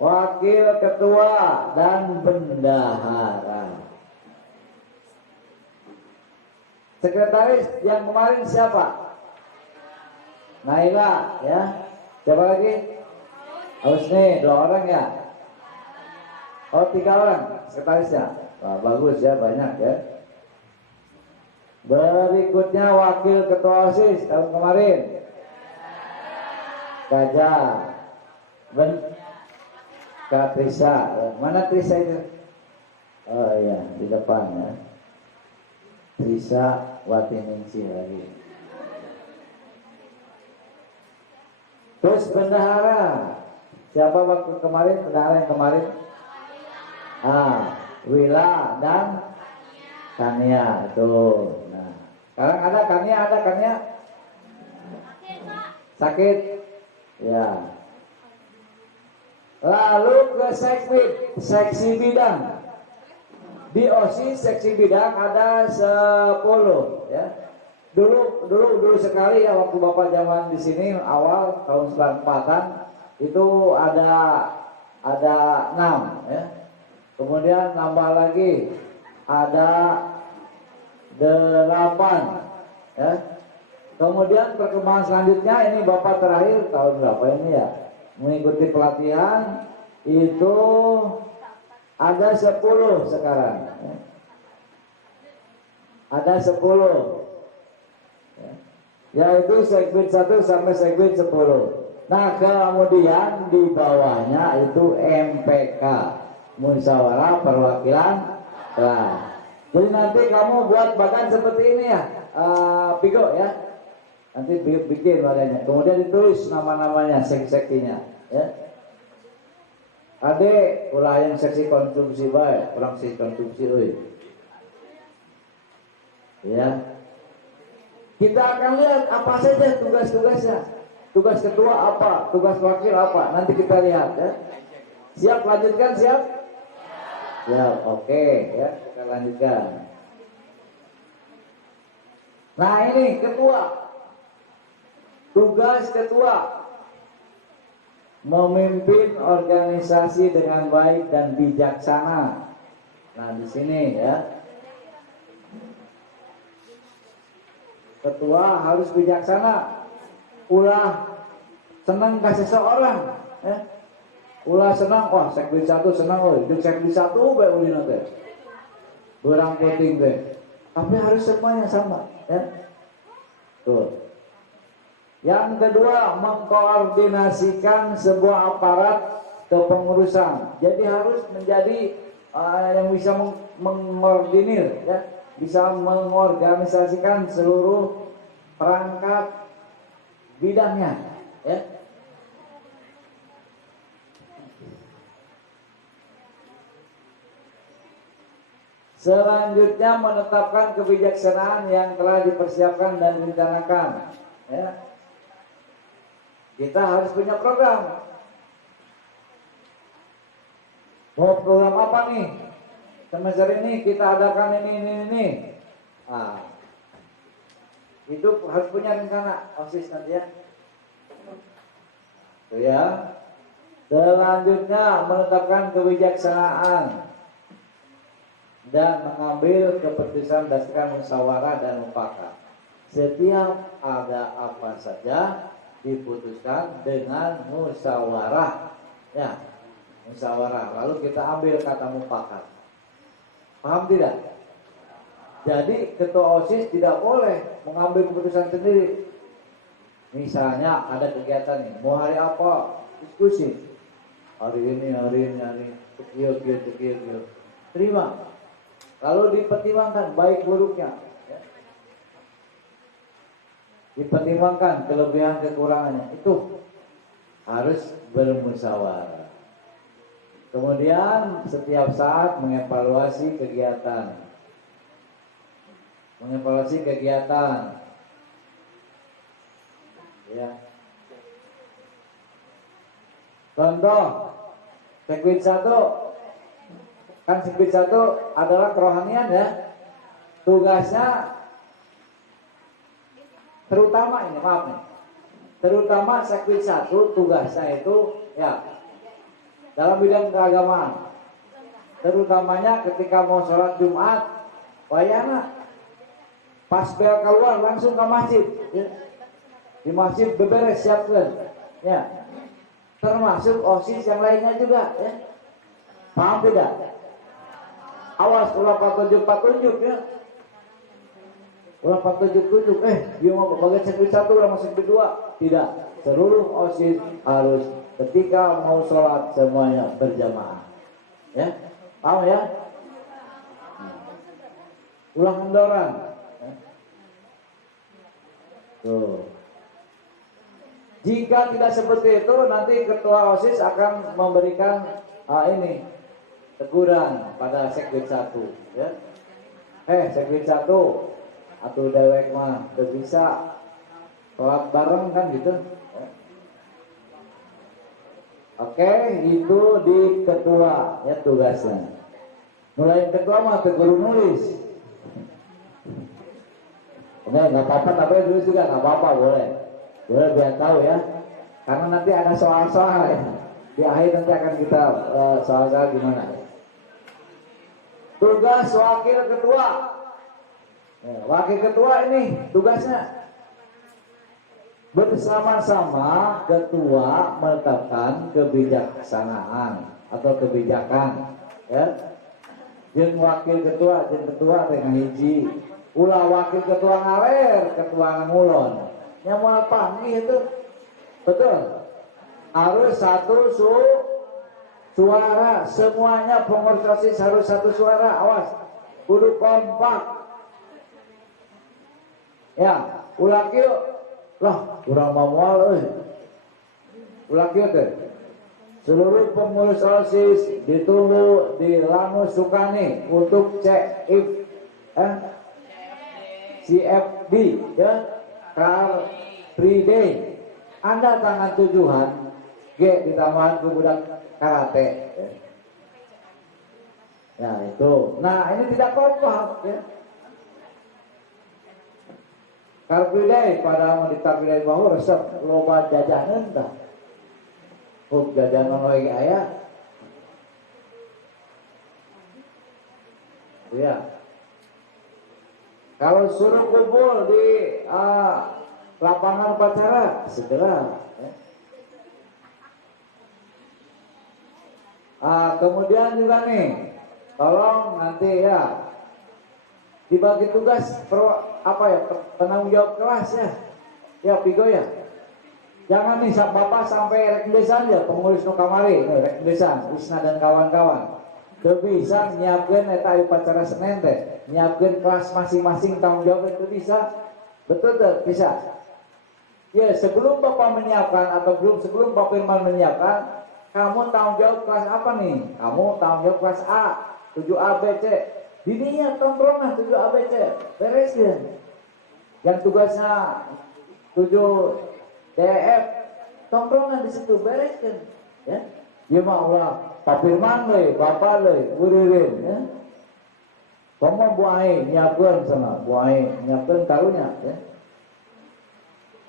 wakil ketua dan bendahara. Sekretaris yang kemarin siapa? Naila ya. Siapa lagi? Husni, 2 orang ya? Oh 3 orang sekretarisnya. Wah, bagus ya, banyak ya. Berikutnya wakil ketua OSIS tahun kemarin. Gajah. Kak Trisa. Mana Trisa itu? Oh iya, di depan ya. Trisa Watiningsih lagi. Terus bendahara. Siapa waktu kemarin? Bendahara yang kemarin? Wila dan Kania. Tuh. Nah, sekarang ada Kania. Sakit. Ya. Lalu ke seksi bidang. Di OSIS seksi bidang ada 10 ya. Dulu sekali ya waktu Bapak zaman di sini awal tahun 94-an itu ada 6 ya. Kemudian nambah lagi ada 8 ya. Kemudian perkembangan selanjutnya ini Bapak terakhir tahun berapa ini ya? Mengikuti pelatihan itu ada 10 sekarang. Ya. Ada 10. Ya. Yaitu segmen 1 sampai segmen 10. Nah, kemudian di bawahnya itu MPK, Musyawarah Perwakilan Kelas. Jadi nanti kamu buat bagan seperti ini ya, Pigo ya. Nanti bikin badannya, kemudian ditulis nama-namanya, seksinya, ya. Adek, ulah yang seksi konsumsi baik, kurang seksi konsumsi, ya. Kita akan lihat apa saja tugas-tugasnya. Tugas ketua apa, tugas wakil apa, nanti kita lihat, ya. Siap lanjutkan, siap? Siap, oke, ya, kita lanjutkan. Nah ini ketua. Tugas ketua memimpin organisasi dengan baik dan bijaksana. Nah di sini ya, ketua harus bijaksana. Ulah senang kasih seorang, ya. Ulah senang, wah sekbid 1 senang, itu sekbid 1 baik uli nanti. Berang penting deh. Tapi harus semuanya sama, ya. Tuh. Yang kedua, mengkoordinasikan sebuah aparat kepengurusan. Jadi harus menjadi yang bisa mengordinir, ya, bisa mengorganisasikan seluruh perangkat bidangnya, ya. Selanjutnya menetapkan kebijaksanaan yang telah dipersiapkan dan direncanakan, ya. Kita harus punya program. Mau program apa nih? Semester ini kita adakan ini. Itu harus punya rencana OSIS nanti ya. Tuh ya. Selanjutnya menetapkan kebijaksanaan dan mengambil keputusan berdasarkan musyawarah dan mufakat. Setiap ada apa saja diputuskan dengan musyawarah, ya, musyawarah. Lalu kita ambil kata mufakat. Paham tidak? Jadi ketua OSIS tidak boleh mengambil keputusan sendiri. Misalnya ada kegiatan nih, mau hari apa? Diskusi. Hari ini. Terima. Lalu dipertimbangkan baik buruknya, ya. Dipertimbangkan kelebihan kekurangannya. Itu harus bermusyawarah. Kemudian setiap saat mengevaluasi kegiatan. Mengevaluasi kegiatan. Ya. Contoh, sekuit 1. Kan sekuit 1 adalah kerohanian ya. Tugasnya terutama ini, maaf nih. Terutama sekuit 1 tugasnya itu ya dalam bidang keagamaan, terutamanya ketika mau sholat Jumat, wayana pas bel keluar langsung ke masjid, ya. Di masjid beberes siapkan, ya. Termasuk OSIS yang lainnya juga, ya. Paham tidak? Awas ulah patunjuk ya. Ulah patunjuk, dia mau bagian sekuit 1 ulah masuk kedua, tidak. Seluruh OSIS harus ketika mau sholat semuanya berjamaah, ya, paham ya? Ulah mendoran, ya. Tuh. Jika tidak seperti itu, nanti ketua OSIS akan memberikan ini teguran pada sekuit 1, ya. Sekuit 1, atau dewek mah udah bisa sholat bareng kan gitu. Oke, itu di ketua ya tugasnya. Mulai ketua mah guru nulis. Nggak apa-apa, tapi nulis juga nggak apa-apa, boleh biar tahu ya. Karena nanti ada soal-soal ya. Di akhir nanti akan kita soal-soal gimana. Tugas wakil ketua. Wakil ketua ini tugasnya bersama-sama ketua menetapkan kebijaksanaan atau kebijakan, ya. Jeung wakil ketua, jeung ketua dengan hiji. Ulah wakil ketua ngaler, ketua ngulon. Nya moal panggih itu. Betul. Harus satu suara, semuanya pengurus OSIS harus satu suara. Awas, kudu kompak. Ya, ulah kieu lah, kurang mamual ulah kieu teh. Seluruh pengurus OSIS ditunggu di Lanus Sukani untuk CFD ya, Car Free Day. Anda tangan tujuan G ditambahan ke budak karate. Ya itu. Nah, ini tidak kompak ya. Car Free Day pada mau ditakdir bahwa resep loba jajanan dah. Jajanan lagi aya. Ya. Kalau suruh kumpul di lapangan upacara segera. Ya. Kemudian juga nih, tolong nanti ya dibagi tugas penanggung jawab kelas ya. Ya Pigo ya. Jangan nih bapak sampai rekendesan ya pengurus nu kamari, rekendesan Wisna dan kawan-kawan. Teu bisa nyiapkeun eta upacara Senin teh, nyiapkeun kelas masing-masing tanggung jawab itu bisa. Betul teh bisa. Ya, sebelum Bapak menyiapkan atau sebelum Pak Firman menyiapkan, kamu tanggung jawab kelas apa nih? Kamu tanggung jawab kelas A, 7A, B, C. Dininya tongkrongan 7A, B, C. Beres ya. Yang tugasnya 7 DF, tongkrongan di situ beres kan? Ya. Dia mah ulah Pak Firman le, Bapak le, uririn ya. Kamu buai nyiapkeun sana, buai nyiapkeun karunya ya.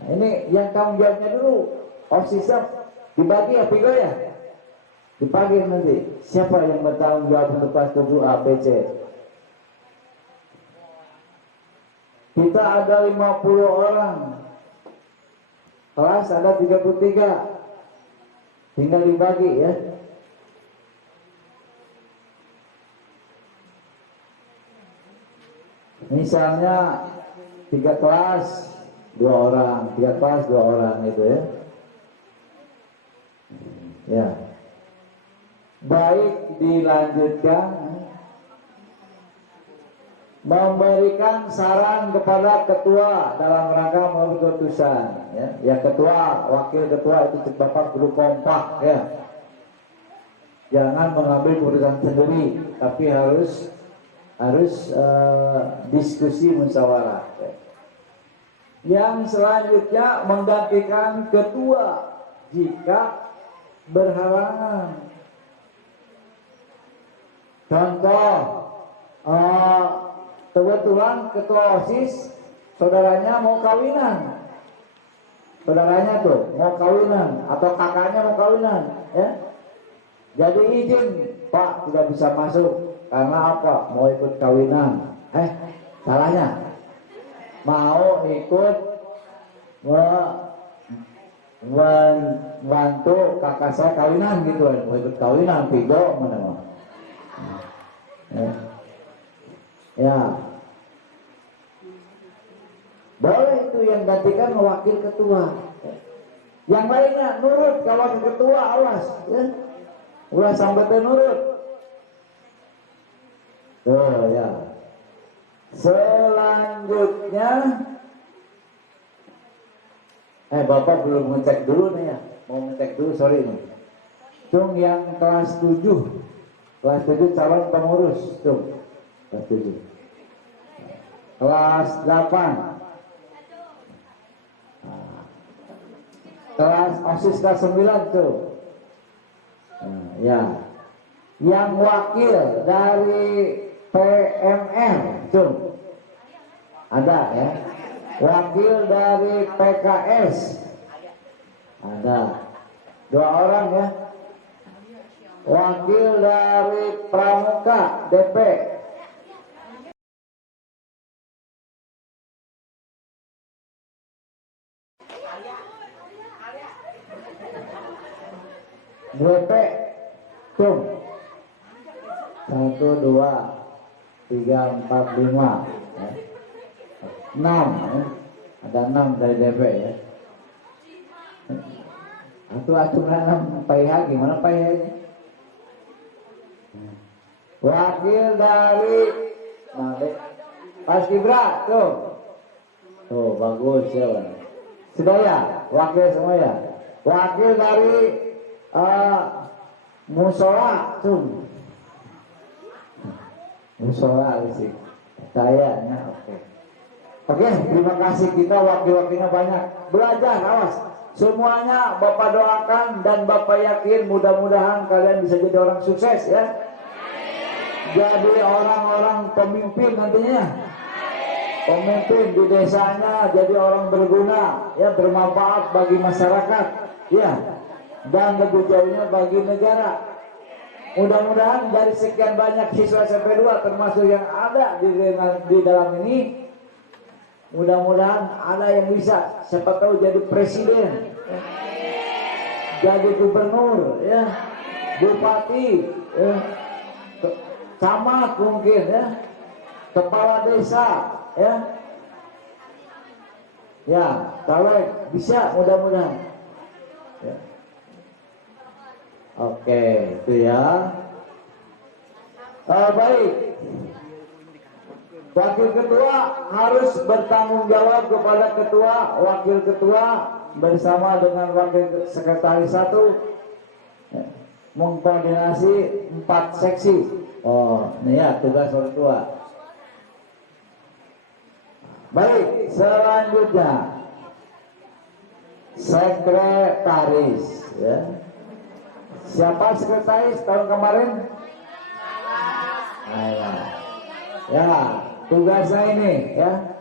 Nah, ini yang tanggung jawabnya dulu. OSISnya dibagi ya Pigo ya. Dibagi nanti. Siapa yang bertanggung jawab untuk kelas 7A, B, C? Kita ada 50 orang. Kelas ada 33. Tinggal dibagi ya. Misalnya 3 kelas 2 orang, 3 kelas 2 orang itu ya. Ya. Baik dilanjutkan memberikan saran kepada ketua dalam rangka mengambil keputusan. Ya ketua, wakil ketua itu Bapak kudu kompak ya. Jangan mengambil keputusan sendiri, tapi harus diskusi musyawarah. Yang selanjutnya menggantikan ketua jika berhalangan. Contoh, kebetulan ketua OSIS saudaranya mau kawinan, saudaranya tuh mau kawinan atau kakaknya mau kawinan, ya. Jadi izin, Pak tidak bisa masuk karena apa? Mau ikut kawinan. Salahnya mau ikut membantu kakak saya kawinan gitu, mau ikut kawinan, pigo mana mau. Ya, boleh itu yang gantikan wakil ketua. Yang lainnya nurut kalau wakil ketua, awas ya. Ulah sampai nurut. Oh ya. Selanjutnya Bapak belum ngecek dulu nih ya. Mau ngecek dulu, sorry nih. Cung yang kelas 7. Kelas 7 calon pengurus, tuh. Kelas 7. Kelas 8. Kelas OSIS kelas 9 tuh. Ya. Yang wakil dari PMR, tuh. Ada ya. Wakil dari PKS. Ada. 2 orang ya. Wakil dari Pramuka DP. DP tuh 1, 2, 3, 4, 5 ya. 6 ya. Ada 6 dari DP ya. Atuh 6 PH gimana PH-nya? Wakil dari Paskibra tuh. Tuh bagus ya. Sudah ya, wakil semua ya. Wakil dari Musola tuh. Musola sih. Kayaknya oke. Oke, terima kasih, kita wakil-wakilnya banyak. Belajar, awas. Semuanya Bapak doakan dan Bapak yakin mudah-mudahan kalian bisa jadi orang sukses ya. Jadi orang-orang pemimpin nantinya. Pemimpin di desanya, jadi orang berguna, ya, bermanfaat bagi masyarakat, ya, dan lebih jauhnya bagi negara. Mudah-mudahan dari sekian banyak siswa SMP 2 termasuk yang ada di dalam ini, mudah-mudahan ada yang bisa, siapa tahu jadi presiden, ya, jadi gubernur, ya, bupati, ya, camat mungkin, ya, kepala desa, ya, ya, kalau bisa mudah-mudahan, ya. Oke, itu ya. Baik. Wakil ketua harus bertanggung jawab kepada ketua, wakil ketua bersama dengan wakil sekretaris 1 ya, mengkoordinasi 4 seksi. Oh, ini ya tugas wakil ketua. Baik, selanjutnya sekretaris, ya. Siapa sekretaris tahun kemarin? Ya, tugasnya ini ya,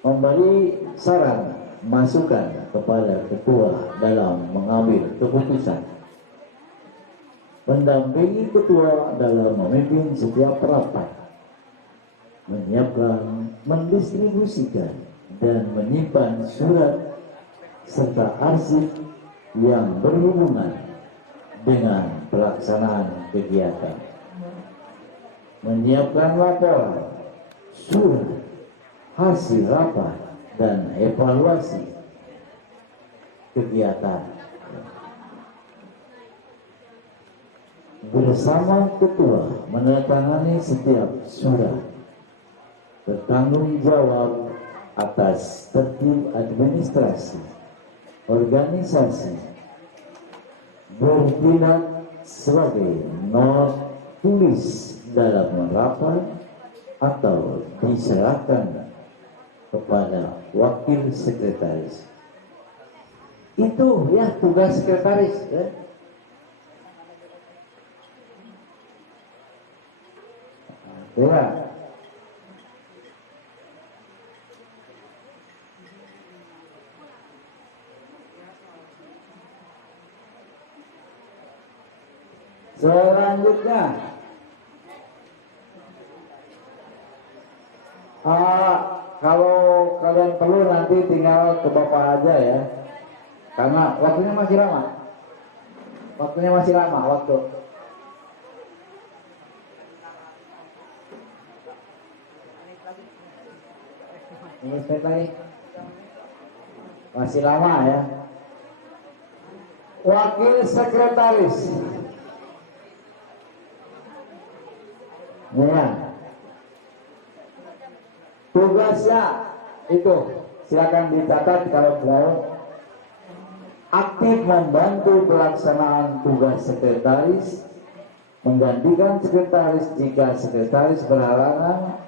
memberi saran, masukan kepada ketua dalam mengambil keputusan, mendampingi ketua dalam memimpin setiap rapat, menyiapkan, mendistribusikan, dan menyimpan surat serta arsip yang berhubungan dengan pelaksanaan kegiatan, menyiapkan laporan, surat, hasil rapat, dan evaluasi kegiatan. Bersama ketua menandatangani setiap surat, bertanggung jawab atas tertib administrasi, organisasi, bertindak sebagai not tulis dalam rapat atau diserahkan kepada wakil sekretaris. Itu ya tugas sekretaris ya. Ya. Selanjutnya kalau kalian perlu nanti tinggal ke Bapak aja ya. Karena waktunya masih lama. Waktu. Ini lagi. Masih lama ya. Wakil sekretaris. Ya. Tugasnya itu silakan dicatat kalau perlu. Aktif membantu pelaksanaan tugas sekretaris, menggantikan sekretaris jika sekretaris berhalangan.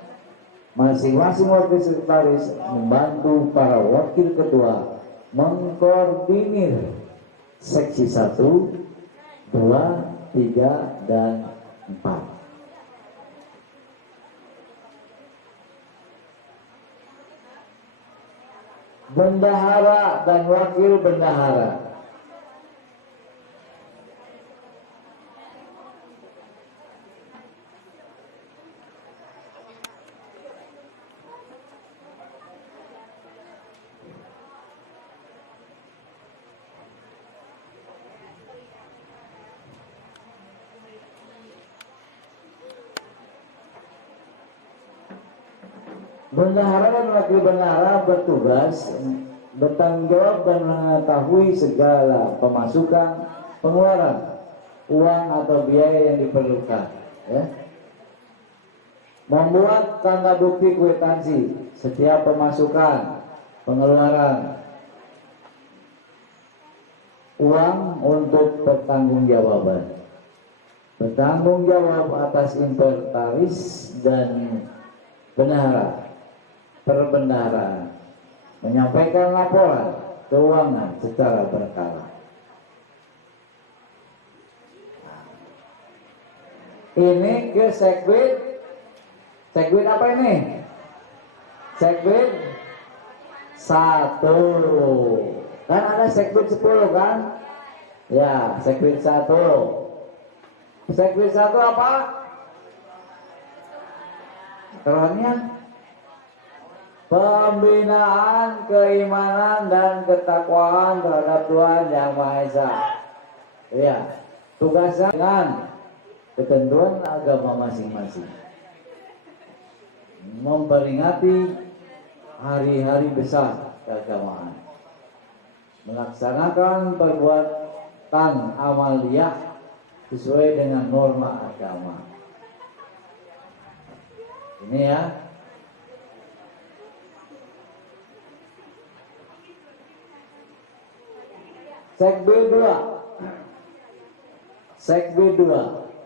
Masing-masing wakil sekretaris membantu para wakil ketua mengkoordinir seksi 1, 2, 3, dan 4. Bendahara dan wakil bendahara. Bendahara dan wakil bendahara bertugas bertanggung jawab dan mengetahui segala pemasukan, pengeluaran, uang atau biaya yang diperlukan. Ya. Membuat tanda bukti kwitansi setiap pemasukan, pengeluaran, uang untuk pertanggungjawaban. Bertanggung jawab atas inventaris dan bendahara. Perbendaharaan, menyampaikan laporan keuangan secara berkala. Ini ke Sekwid apa ini? Sekwid 1. Kan ada Sekwid 10 kan? Ya, Sekwid 1. Sekwid 1 apa? Kerennya pembinaan keimanan dan ketakwaan terhadap Tuhan Yang Maha Esa. Ya, tugasnya dengan ketentuan agama masing-masing. Memperingati hari-hari besar keagamaan. Melaksanakan perbuatan amaliyah sesuai dengan norma agama. Ini ya. Sekbe 2,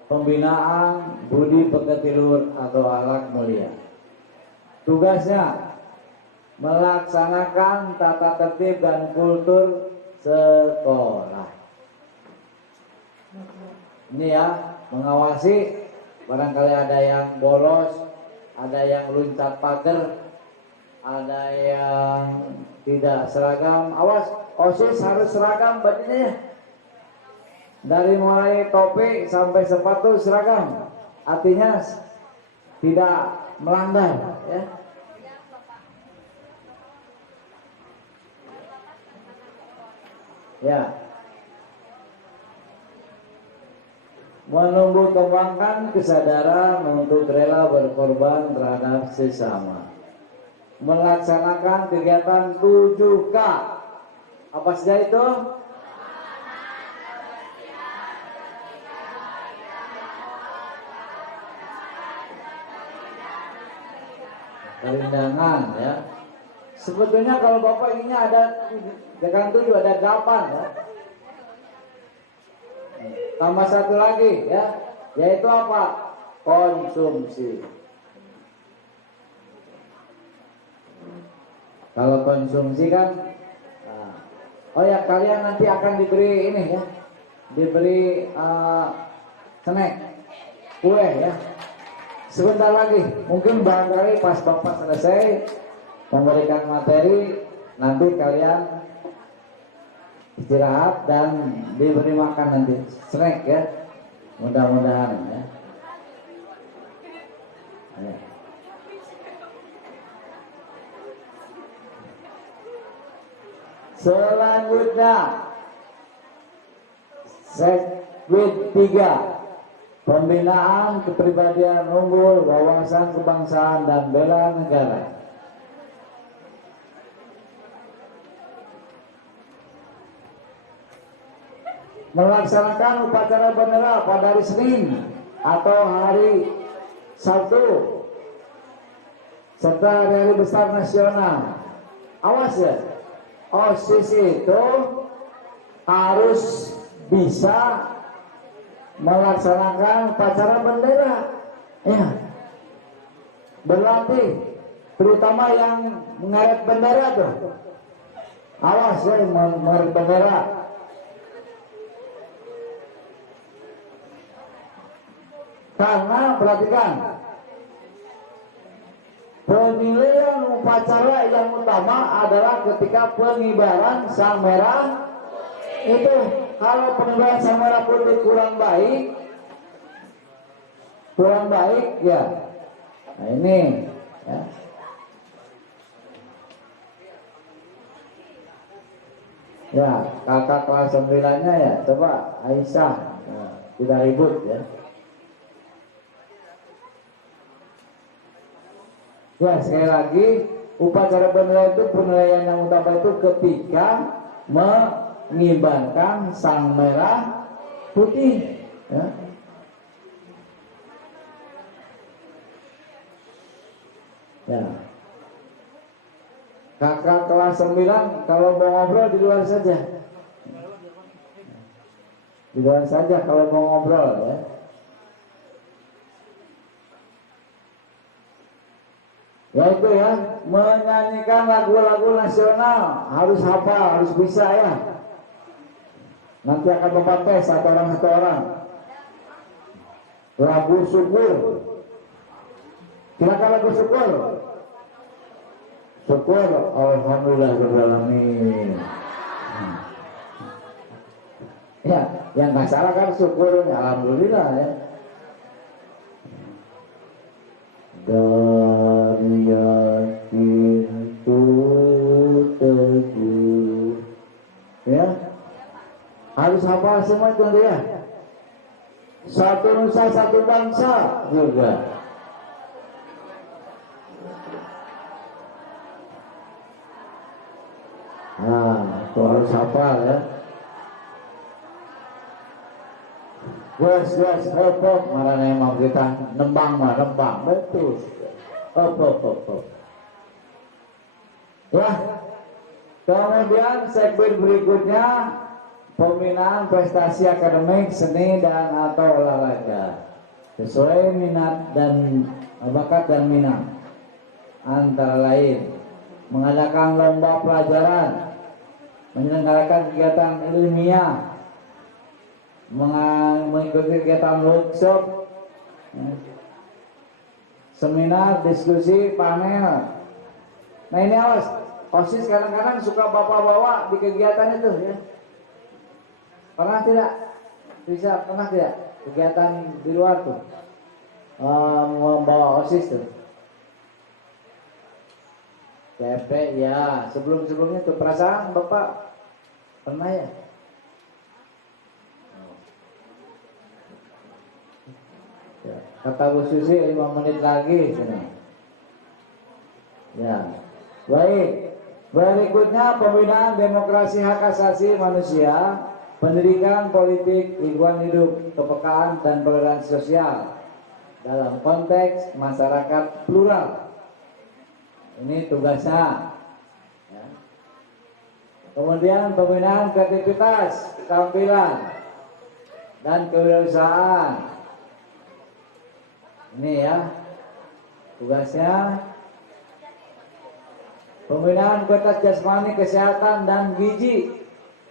pembinaan budi pekerti luhur atau akhlak mulia. Tugasnya melaksanakan tata tertib dan kultur sekolah. Ini ya, mengawasi barangkali ada yang bolos, ada yang loncat pagar, ada yang tidak seragam. Awas, OSIS harus seragam bajunya. Dari mulai topi sampai sepatu seragam. Artinya tidak melanggar ya. Ya. Menumbuh kembangkan kesadaran untuk rela berkorban terhadap sesama. Melaksanakan kegiatan 7K. Apa saja itu? Perindangan ya. Sebetulnya kalau Bapak inginnya ada jangan 7 ada 8 ya. Tambah satu lagi ya, yaitu apa? Konsumsi. Kalau konsumsi kan, oh ya kalian nanti akan diberi ini ya, diberi snack, kue ya. Sebentar lagi, mungkin barangkali pas Bapak selesai memberikan materi, nanti kalian istirahat dan diberi makan nanti snack ya, mudah-mudahan ya. Ya. Selanjutnya segmen 3, pembinaan kepribadian unggul, wawasan kebangsaan dan bela negara. Melaksanakan upacara bendera pada hari Senin atau hari Sabtu serta hari besar nasional. Awas ya, OSIS itu harus bisa melaksanakan upacara bendera ya, berlatih, terutama yang mengaret bendera tuh. Awas ya, mengaret bendera. Karena perhatikan, penilaian upacara yang utama adalah ketika pengibaran sang merah itu. Kalau pengibaran sang merah putih kurang baik ya. Nah ini ya. Ya, kakak kelas 9-nya ya, coba Aisyah. Nah, tidak ribut ya. Ya, sekali lagi, upacara bendera itu penilaian yang utama itu ketika mengibarkan sang merah putih ya. Ya. Kakak kelas 9 kalau mau ngobrol di luar saja. Di luar saja kalau mau ngobrol ya. Yaitu ya, menyanyikan lagu-lagu nasional harus hafal, harus bisa ya. Nanti akan Bapak tes satu orang. Lagu syukur. Silakan lagu syukur. Syukur, alhamdulillah beralamin. Ya, yang nggak salah kan syukurnya, alhamdulillah ya. Dari yakin ku teguh ya, harus hafal semua itu ya. Satu nusa satu bangsa juga. Nah, itu harus hafal ya. Wes, hop, marane mau kita nembang betul. Hop. Ya, kemudian segmen berikutnya pembinaan prestasi akademik, seni dan atau olahraga sesuai minat dan bakat dan minat. Antara lain mengadakan lomba pelajaran, menyelenggarakan kegiatan ilmiah, mengikuti kegiatan workshop, seminar, diskusi, panel. Nah ini awas, OSIS kadang-kadang suka bapak bawa di kegiatan itu ya. Pernah tidak? Pernah tidak? Kegiatan di luar tuh membawa OSIS tuh. CP ya, sebelumnya tuh perasaan bapak pernah ya? Kata Bu Susi 5 menit lagi sini. Ya, baik. Berikutnya pembinaan demokrasi hak asasi manusia, pendidikan politik, lingkungan hidup, kepekaan dan toleransi sosial dalam konteks masyarakat plural. Ini tugasnya. Ya. Kemudian pembinaan kreativitas, keterampilan, dan kewirausahaan. Ini ya tugasnya. Pembinaan kualitas jasmani, kesehatan, dan gizi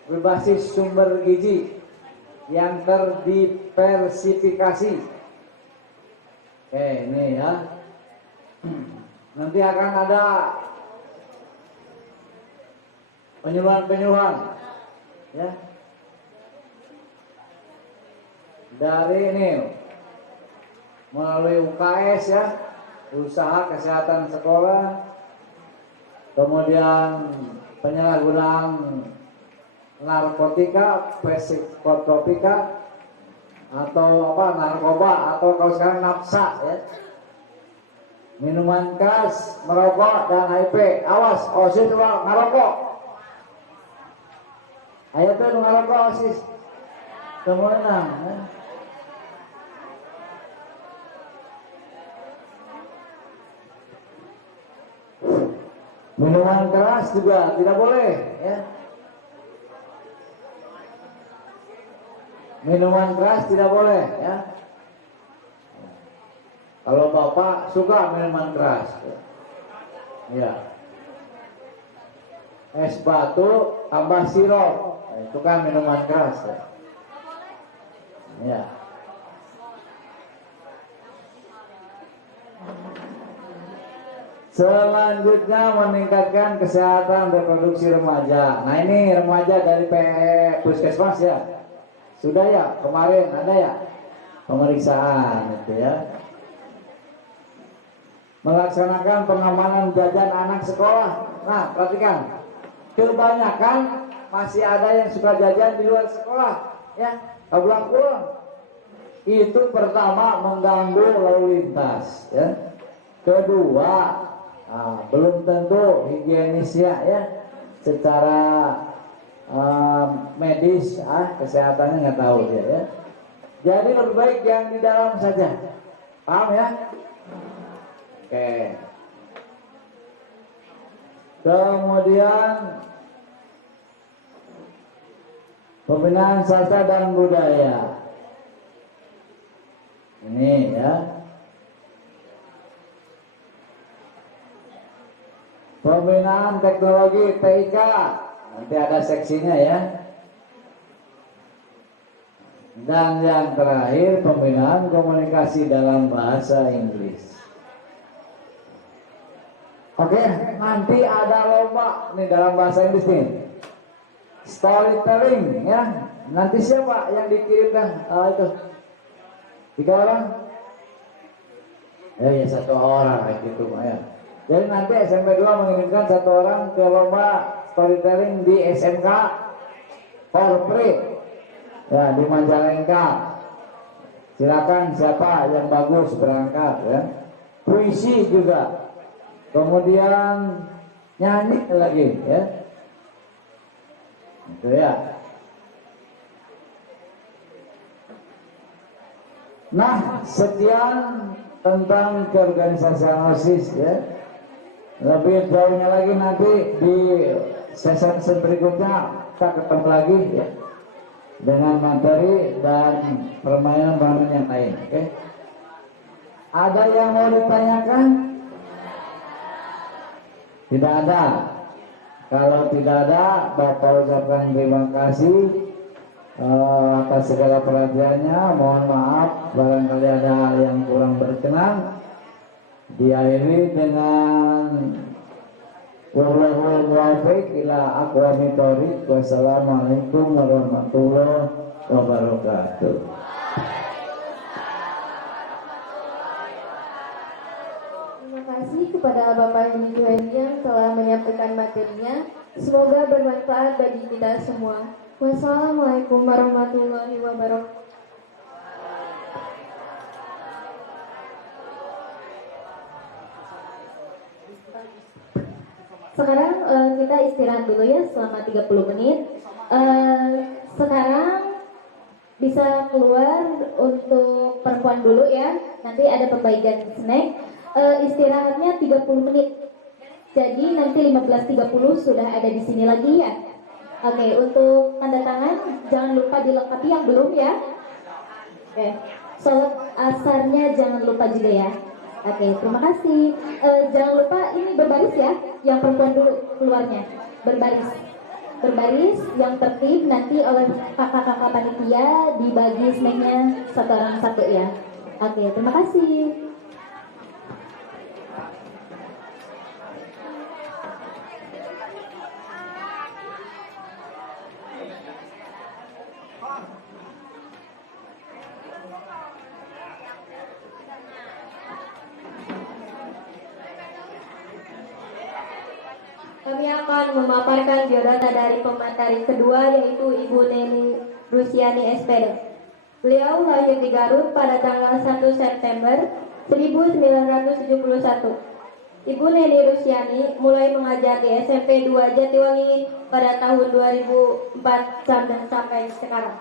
berbasis sumber gizi yang terdiversifikasi. Oke, ini ya. Nanti akan ada penyuluhan-penyuluhan ya. Dari ini melalui UKS ya, usaha kesehatan sekolah, kemudian penyalahgunaan narkotika, psikotropika, atau apa narkoba, atau kalau sekarang nafsa ya, minuman keras, merokok, dan HIV. Awas, OSIS ngerokok. Ayo tuh ngerokok OSIS. Kemudian ya. Minuman keras juga tidak boleh ya. Minuman keras tidak boleh ya. Kalau bapak suka minuman keras ya. Es batu tambah sirup, itu kan minuman keras ya. Ya. Selanjutnya meningkatkan kesehatan reproduksi remaja. Nah ini remaja dari Puskesmas ya. Sudah ya, kemarin ada ya pemeriksaan itu ya. Melaksanakan pengamanan jajan anak sekolah. Nah perhatikan, kebanyakan masih ada yang suka jajan di luar sekolah ya, pulang. Itu pertama mengganggu lalu lintas ya. Kedua, belum tentu higienisnya ya, secara medis kesehatannya nggak tahu dia ya. Jadi lebih baik yang di dalam saja, paham ya? Oke. Kemudian pembinaan sastra dan budaya. Ini ya. Pembinaan teknologi TIK, nanti ada seksinya ya. Dan yang terakhir pembinaan komunikasi dalam bahasa Inggris. Oke, nanti ada lomba nih dalam bahasa Inggris nih. Storytelling ya. Nanti siapa yang dikirimkan itu? 3 orang? Ya 1 orang kayak gitu ya. Jadi nanti SMP 2 mengirimkan 1 orang ke lomba storytelling di SMK Korpri ya di Majalengka. Silakan siapa yang bagus berangkat ya. Puisi juga. Kemudian nyanyi lagi ya. Itu ya. Nah, sekian tentang keorganisasian OSIS ya. Lebih jauhnya lagi nanti di sesi berikutnya kita ketemu lagi ya, dengan materi dan permainan-permainan yang lain. Oke? Ada yang mau ditanyakan? Tidak ada. Kalau tidak ada, Bapak ucapkan terima kasih atas segala perhatiannya. Mohon maaf barangkali ada hal yang kurang berkenan. Diakhiri dengan wallahul muwaffiq ila aqwamit thoriq. Wassalamualaikum warahmatullahi wabarakatuh. Terima kasih kepada Bapak Yuni Juhedi yang telah menyampaikan materinya. Semoga bermanfaat bagi kita semua. Wassalamualaikum warahmatullahi wabarakatuh. Sekarang kita istirahat dulu ya selama 30 menit. Sekarang bisa keluar untuk perempuan dulu ya. Nanti ada pembagian snack. Istirahatnya 30 menit. Jadi nanti 15.30 sudah ada di sini lagi ya. Oke, untuk tanda tangan jangan lupa dilengkapi yang belum ya. Oke, sholat asarnya jangan lupa juga ya. Oke, terima kasih. Jangan lupa ini berbaris ya. Yang perempuan dulu keluarnya. Berbaris. Berbaris yang tertib nanti oleh kakak-kakak panitia dibagi snacknya satu orang satu ya. Oke, terima kasih. Kami akan memaparkan biodata dari pemateri kedua yaitu Ibu Neni Rusiani SPD. Beliau lahir di Garut pada tanggal 1 September 1971. Ibu Neni Rusiani mulai mengajar di SMP 2 Jatiwangi pada tahun 2004 sampai sekarang.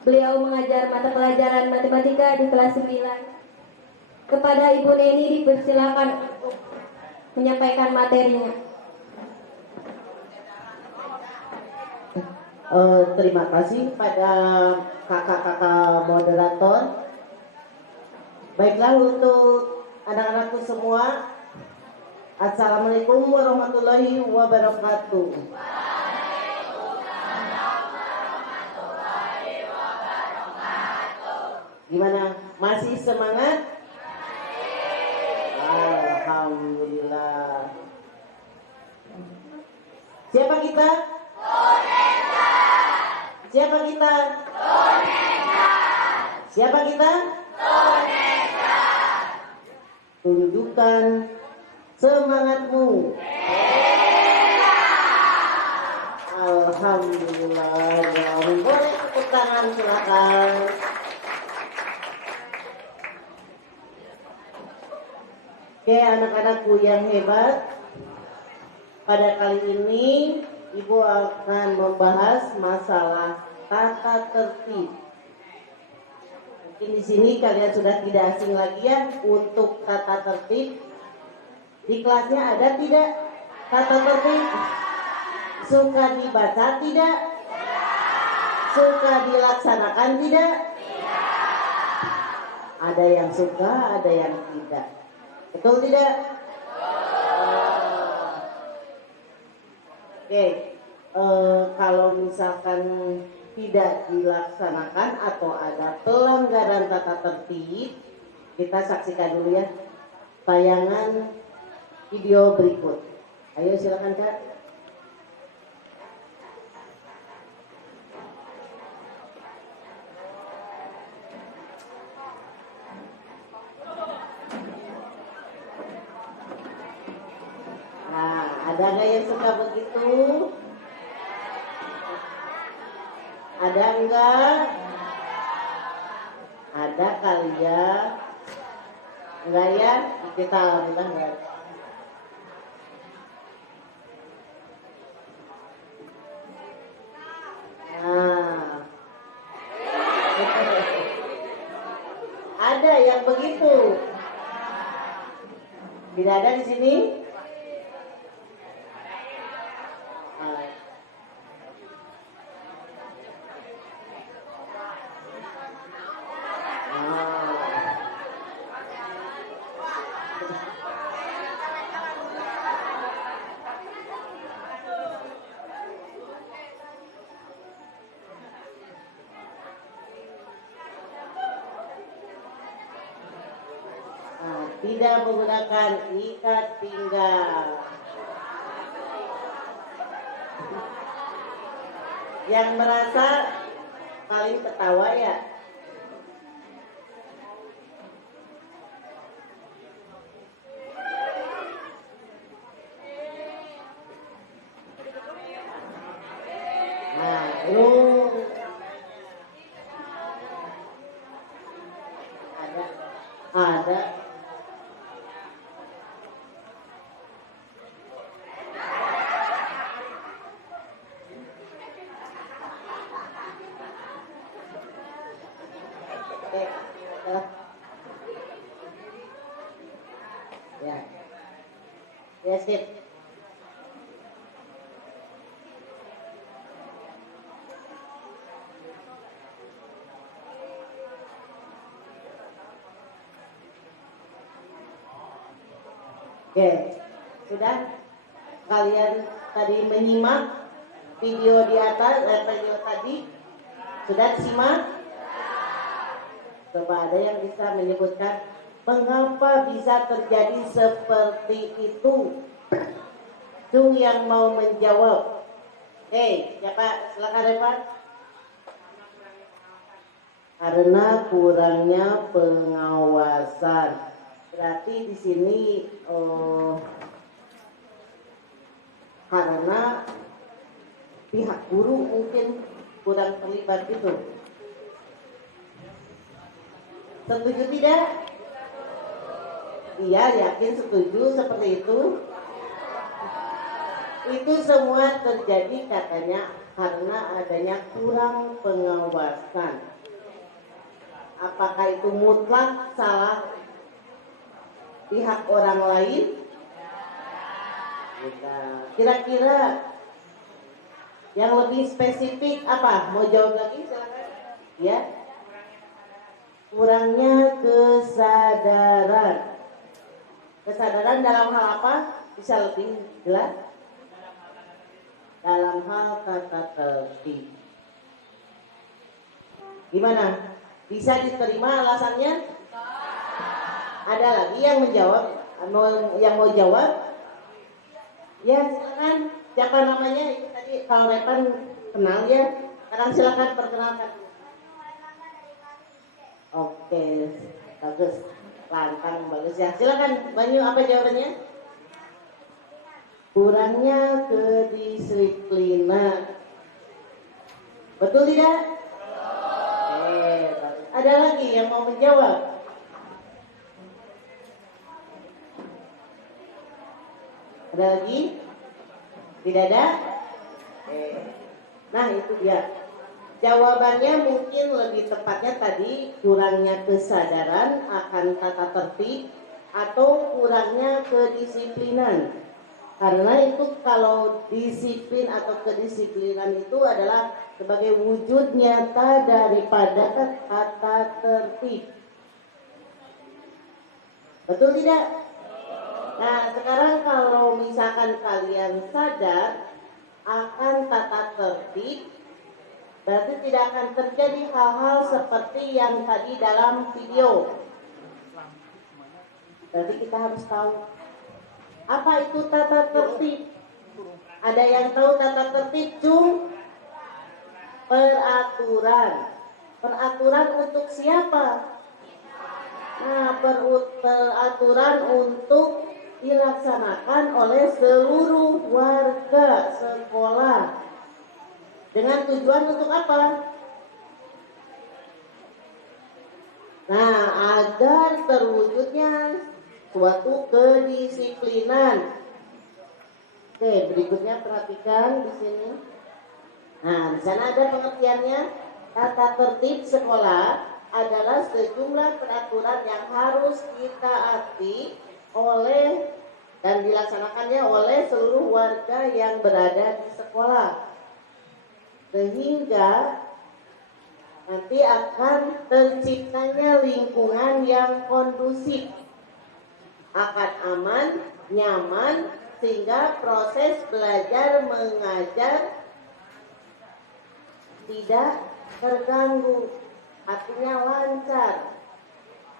Beliau mengajar mata pelajaran matematika di kelas 9. Kepada Ibu Neni dipersilakan untuk menyampaikan materinya. Terima kasih pada kakak-kakak moderator. Baiklah untuk anak-anakku semua, Assalamualaikum warahmatullahi wabarakatuh. Gimana? Masih semangat? Alhamdulillah. Siapa kita? Siapa kita? Siapa kita? Tunjukkan semangatmu. Alhamdulillah. Boleh tepuk tangan silakan. Oke, anak-anakku yang hebat. Pada kali ini Ibu akan membahas masalah tata tertib. Mungkin di sini kalian sudah tidak asing lagi ya untuk tata tertib. Di kelasnya ada tidak tata tertib? Suka dibaca tidak? Suka dilaksanakan tidak? Ada yang suka, ada yang tidak. Betul tidak? Oke, kalau misalkan tidak dilaksanakan atau ada pelanggaran tata tertib, kita saksikan dulu ya tayangan video berikut. Ayo silakan Kak. Ada nggak yang suka begitu? Ada enggak? Ada kali ya? Enggak ya? Kita alhamdulillah enggak. Nah. Ada yang begitu? Tidak ada di sini? Tidak menggunakan ikat pinggang. Yang merasa paling ketawa ya? Nah, lu ada. Ya. Ya, sip. Oke, sudah kalian tadi menyimak video di atas, video tadi sudah disimak? Coba ada yang bisa menyebutkan mengapa bisa terjadi seperti itu? Cung yang mau menjawab. Siapa? Silakan Revan. Karena kurangnya pengawasan. Berarti di sini karena pihak guru mungkin kurang terlibat gitu. Setuju tidak? Iya, yakin setuju seperti itu. Itu semua terjadi katanya karena adanya kurang pengawasan. Apakah itu mutlak salah pihak orang lain? Kira-kira yang lebih spesifik apa? Mau jawab lagi? Silakan. Ya. Kurangnya kesadaran. Kesadaran dalam hal apa? Bisa lebih jelas? Dalam hal tata tertib. Gimana? Bisa diterima alasannya? Ada lagi yang menjawab? Yang mau jawab? Ya, silakan. Siapa namanya? Itu tadi kalau Repan kenal ya. Sekarang silakan perkenalkan. Oke, bagus. Lantang bagus ya. Silakan Banyu, apa jawabannya? Kurangnya kedisiplinan. Betul tidak? Bagus. Ada lagi yang mau menjawab? Ada lagi? Tidak ada? Nah itu dia. Jawabannya mungkin lebih tepatnya tadi kurangnya kesadaran akan tata tertib atau kurangnya kedisiplinan. Karena itu kalau disiplin atau kedisiplinan itu adalah sebagai wujud nyata daripada tata tertib. Betul tidak? Nah sekarang kalau misalkan kalian sadar akan tata tertib, berarti tidak akan terjadi hal-hal seperti yang tadi dalam video. Berarti kita harus tahu apa itu tata tertib. Ada yang tahu tata tertib, Cung? Peraturan. Peraturan untuk siapa? Nah, peraturan untuk dilaksanakan oleh seluruh warga sekolah. Dengan tujuan untuk apa? Nah, agar terwujudnya suatu kedisiplinan. Oke, berikutnya perhatikan di sini. Nah, di sana ada pengertiannya. Tata tertib sekolah adalah sejumlah peraturan yang harus ditaati oleh dan dilaksanakannya oleh seluruh warga yang berada di sekolah, sehingga nanti akan terciptanya lingkungan yang kondusif, akan aman, nyaman, sehingga proses belajar mengajar tidak terganggu, artinya lancar.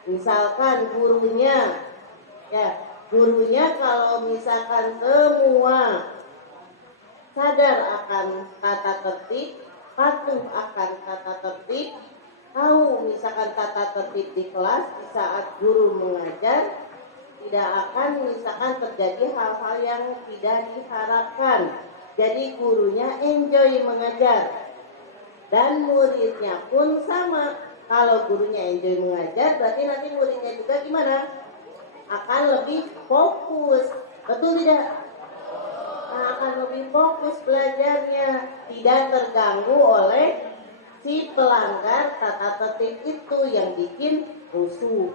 Misalkan gurunya kalau misalkan semua sadar akan tata tertib, patuh akan tata tertib, tahu misalkan tata tertib di kelas di saat guru mengajar, tidak akan misalkan terjadi hal-hal yang tidak diharapkan. Jadi gurunya enjoy mengajar dan muridnya pun sama. Kalau gurunya enjoy mengajar, berarti nanti muridnya juga gimana? Akan lebih fokus, betul tidak? Akan lebih fokus belajarnya, tidak terganggu oleh si pelanggar tata tertib itu yang bikin rusuh.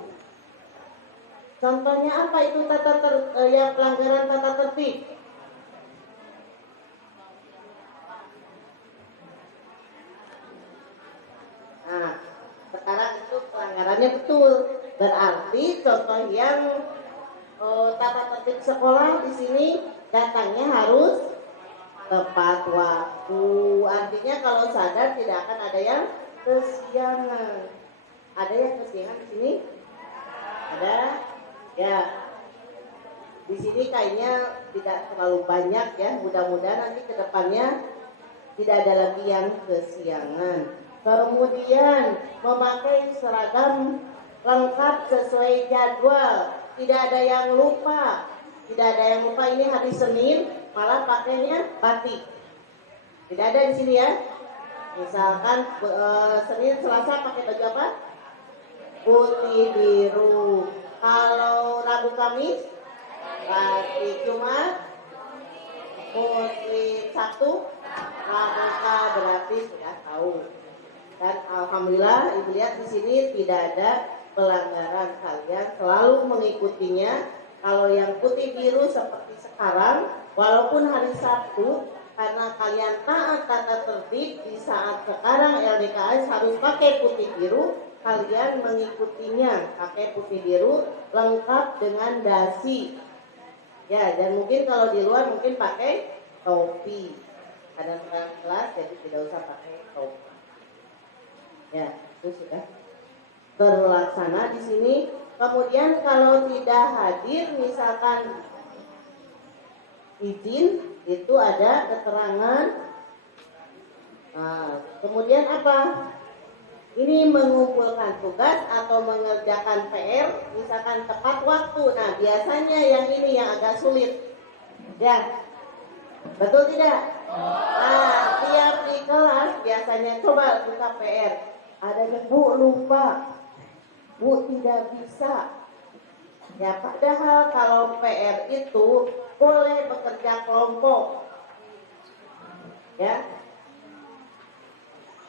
Contohnya apa itu pelanggaran tata tertib? Nah, sekarang itu pelanggarannya betul. Berarti contoh yang tata tertib sekolah di sini datangnya harus tepat waktu. Artinya kalau sadar tidak akan ada yang kesiangan. Ada yang kesiangan di sini? Ada? Ya. Di sini kayaknya tidak terlalu banyak ya. Mudah-mudahan nanti ke depannya tidak ada lagi yang kesiangan. Kemudian memakai seragam lengkap sesuai jadwal. Tidak ada yang lupa. Tidak ada yang lupa ini hari Senin malah pakainya batik. Tidak ada di sini ya. Misalkan Senin Selasa pakai baju apa? Putih biru. Kalau Rabu Kamis batik. Jumat Muslim. Sabtu Pramuka, berarti sudah tahu. Dan alhamdulillah ibu lihat di sini tidak ada pelanggaran, kalian selalu mengikutinya. Kalau yang putih biru seperti sekarang, walaupun hari Sabtu, karena kalian taat tata tertib di saat sekarang LDKS harus pakai putih biru, kalian mengikutinya pakai putih biru lengkap dengan dasi. Ya, dan mungkin kalau di luar mungkin pakai topi. Ada kelas jadi tidak usah pakai topi. Ya, itu sudah terlaksana di sini. Kemudian kalau tidak hadir, misalkan izin, itu ada keterangan. Nah, kemudian apa? Ini mengumpulkan tugas atau mengerjakan PR, misalkan tepat waktu. Nah, biasanya yang ini yang agak sulit. Ya, betul tidak? Nah, tiap di kelas biasanya coba buka PR. Ada yang Bu lupa, Bu tidak bisa. Ya, padahal kalau PR itu boleh bekerja kelompok. Ya,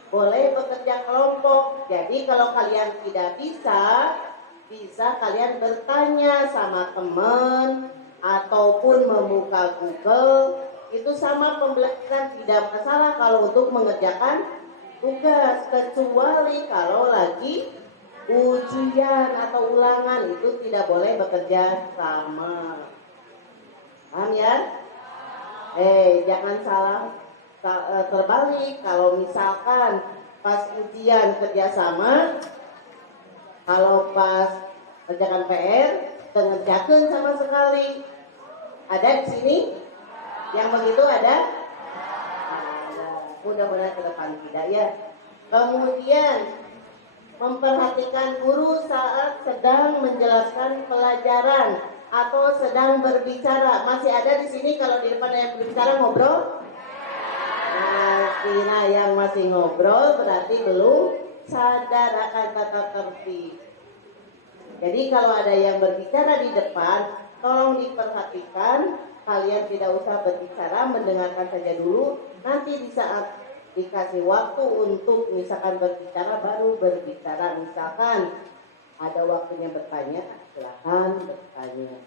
boleh bekerja kelompok. Jadi kalau kalian tidak bisa kalian bertanya sama teman ataupun membuka Google. Itu sama pembelajaran, tidak masalah kalau untuk mengerjakan tugas, kecuali kalau lagi ujian atau ulangan, itu tidak boleh bekerja sama. Paham ya? Jangan salah terbalik. Kalau misalkan pas ujian kerjasama, kalau pas kerjakan PR mengerjakan sama sekali. Ada di sini yang begitu ada? Mudah-mudahan ke depan tidak ya. Kemudian memperhatikan guru saat sedang menjelaskan pelajaran atau sedang berbicara. Masih ada di sini kalau di depan yang berbicara ngobrol? Nah, yang masih ngobrol berarti belum sadar akan tata tertib. Jadi kalau ada yang berbicara di depan, tolong diperhatikan. Kalian tidak usah berbicara, mendengarkan saja dulu. Nanti di saat dikasih waktu untuk misalkan berbicara, baru berbicara. Misalkan ada waktunya bertanya, silakan bertanya.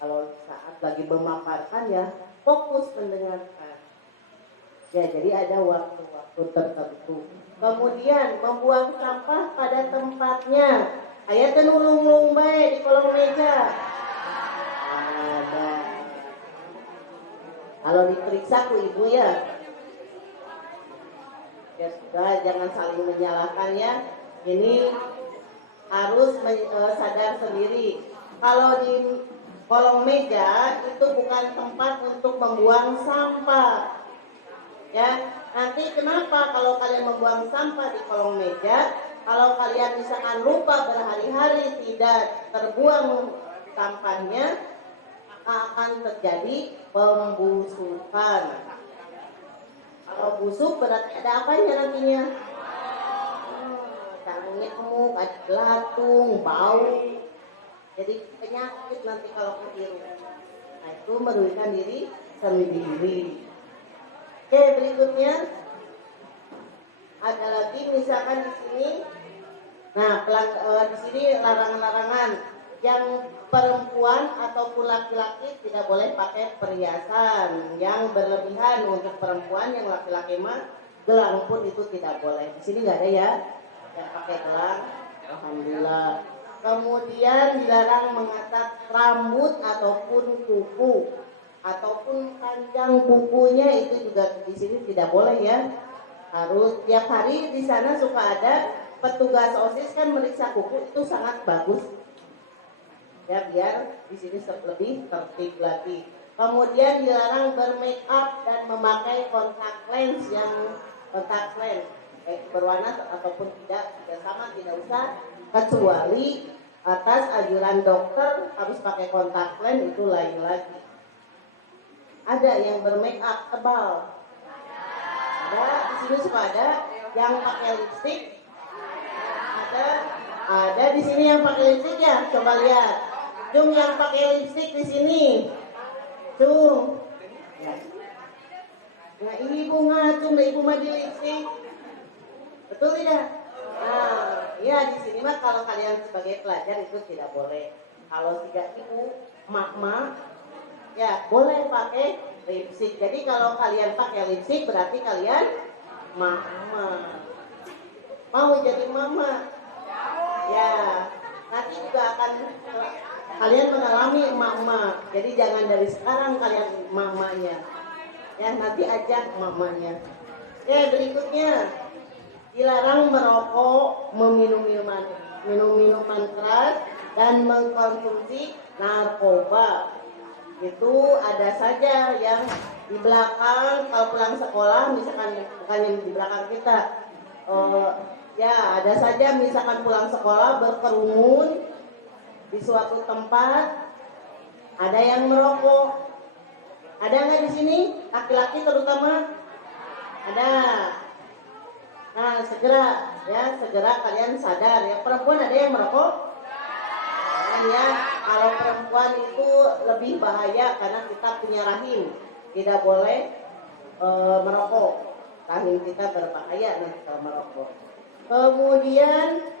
Kalau saat lagi memaparkan ya fokus mendengarkan. Ya, jadi ada waktu-waktu tertentu. Kemudian membuang sampah pada tempatnya. Aya teh nulung-nulung bae di kolong meja. Ada. Kalau diperiksa ku ibu ya. Ya sudah, jangan saling menyalahkan ya. Ini harus sadar sendiri. Kalau di kolong meja itu bukan tempat untuk membuang sampah. Ya, nanti kenapa kalau kalian membuang sampah di kolong meja, kalau kalian misalkan lupa berhari-hari tidak terbuang sampahnya, akan terjadi pembusukan. Kalau busuk berarti ada apanya nantinya? Caranya gemuk, ada belatung, bau. Jadi penyakit nanti kalau ketiru. Nah, itu merugikan diri sendiri. Oke, berikutnya ada lagi misalkan di sini. Nah, di sini larangan-larangan. Yang perempuan ataupun laki-laki tidak boleh pakai perhiasan yang berlebihan. Untuk perempuan, yang laki-laki mah gelang pun itu tidak boleh. Di sini nggak ada ya yang pakai gelang. Alhamdulillah. Kemudian dilarang mengatak rambut ataupun kuku ataupun panjang kukunya, itu juga di sini tidak boleh ya. Harus tiap hari di sana suka ada petugas OSIS kan meriksa kuku, itu sangat bagus. Ya biar di sini lebih tertib lagi. Kemudian dilarang bermake up dan memakai kontak lens berwarna ataupun tidak sama, tidak usah, kecuali atas anjuran dokter harus pakai kontak lens, itu lain lagi. Ada yang bermake up tebal, ada di sini suka ada yang pakai lipstick, ada di sini yang pakai lipstick ya, coba lihat. Cung yang pakai lipstick di sini, Cung. Nah ini ibu ngacung, ibu mah di lipstick, betul tidak? Nah, ya di sini mah kalau kalian sebagai pelajar itu tidak boleh. Kalau tidak ibu, mak, ya boleh pakai lipstick. Jadi kalau kalian pakai lipstick berarti kalian mama. Mau jadi mama? Ya, nanti juga akan kalian mengalami emak-emak. Jadi jangan dari sekarang kalian mamanya. Ya, nanti ajak mamanya. Ya, berikutnya dilarang merokok, meminum minuman keras, dan mengkonsumsi narkoba. Itu ada saja yang di belakang, kalau pulang sekolah, misalkan bukan yang di belakang kita, ya ada saja misalkan pulang sekolah berkerumun di suatu tempat, ada yang merokok. Ada nggak di sini? Laki-laki terutama? Ada. Nah, segera kalian sadar ya. Perempuan ada yang merokok? Ya, kalau perempuan itu lebih bahaya karena kita punya rahim, tidak boleh merokok. Rahim kita berbahaya nanti kalau merokok. Kemudian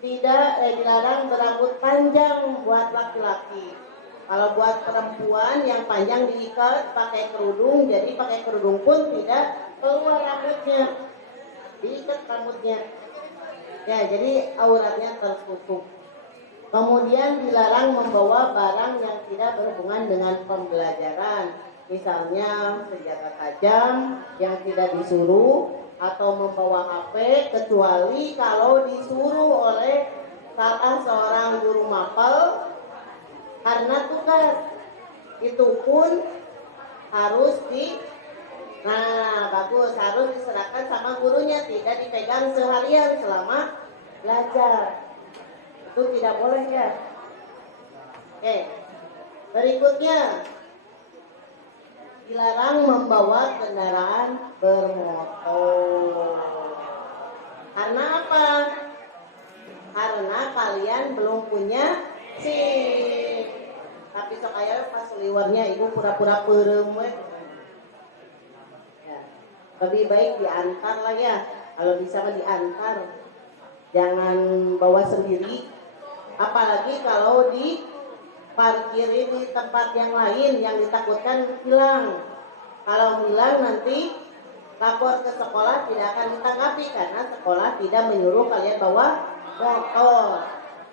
dilarang berambut panjang buat laki-laki. Kalau buat perempuan yang panjang diikat pakai kerudung, jadi pakai kerudung pun tidak keluar rambutnya, diikat rambutnya. Ya, jadi auratnya tertutup. Kemudian dilarang membawa barang yang tidak berhubungan dengan pembelajaran, misalnya senjata tajam yang tidak disuruh, atau membawa HP kecuali kalau disuruh oleh salah seorang guru mapel karena tugas. Itu pun harus harus diserahkan sama gurunya, tidak dipegang seharian selama belajar. Itu tidak boleh ya. Oke, berikutnya dilarang membawa kendaraan bermotor. Karena apa? Karena kalian belum punya SIM. Tapi sok aya pas liwarnya ibu pura-pura peureum we. Ya. Lebih baik diantar lah ya. Kalau bisa mah diantar. Jangan bawa sendiri. Apalagi kalau diparkirin di tempat yang lain yang ditakutkan hilang. Kalau hilang nanti lapor ke sekolah tidak akan ditanggapi karena sekolah tidak menyuruh kalian bawa motor.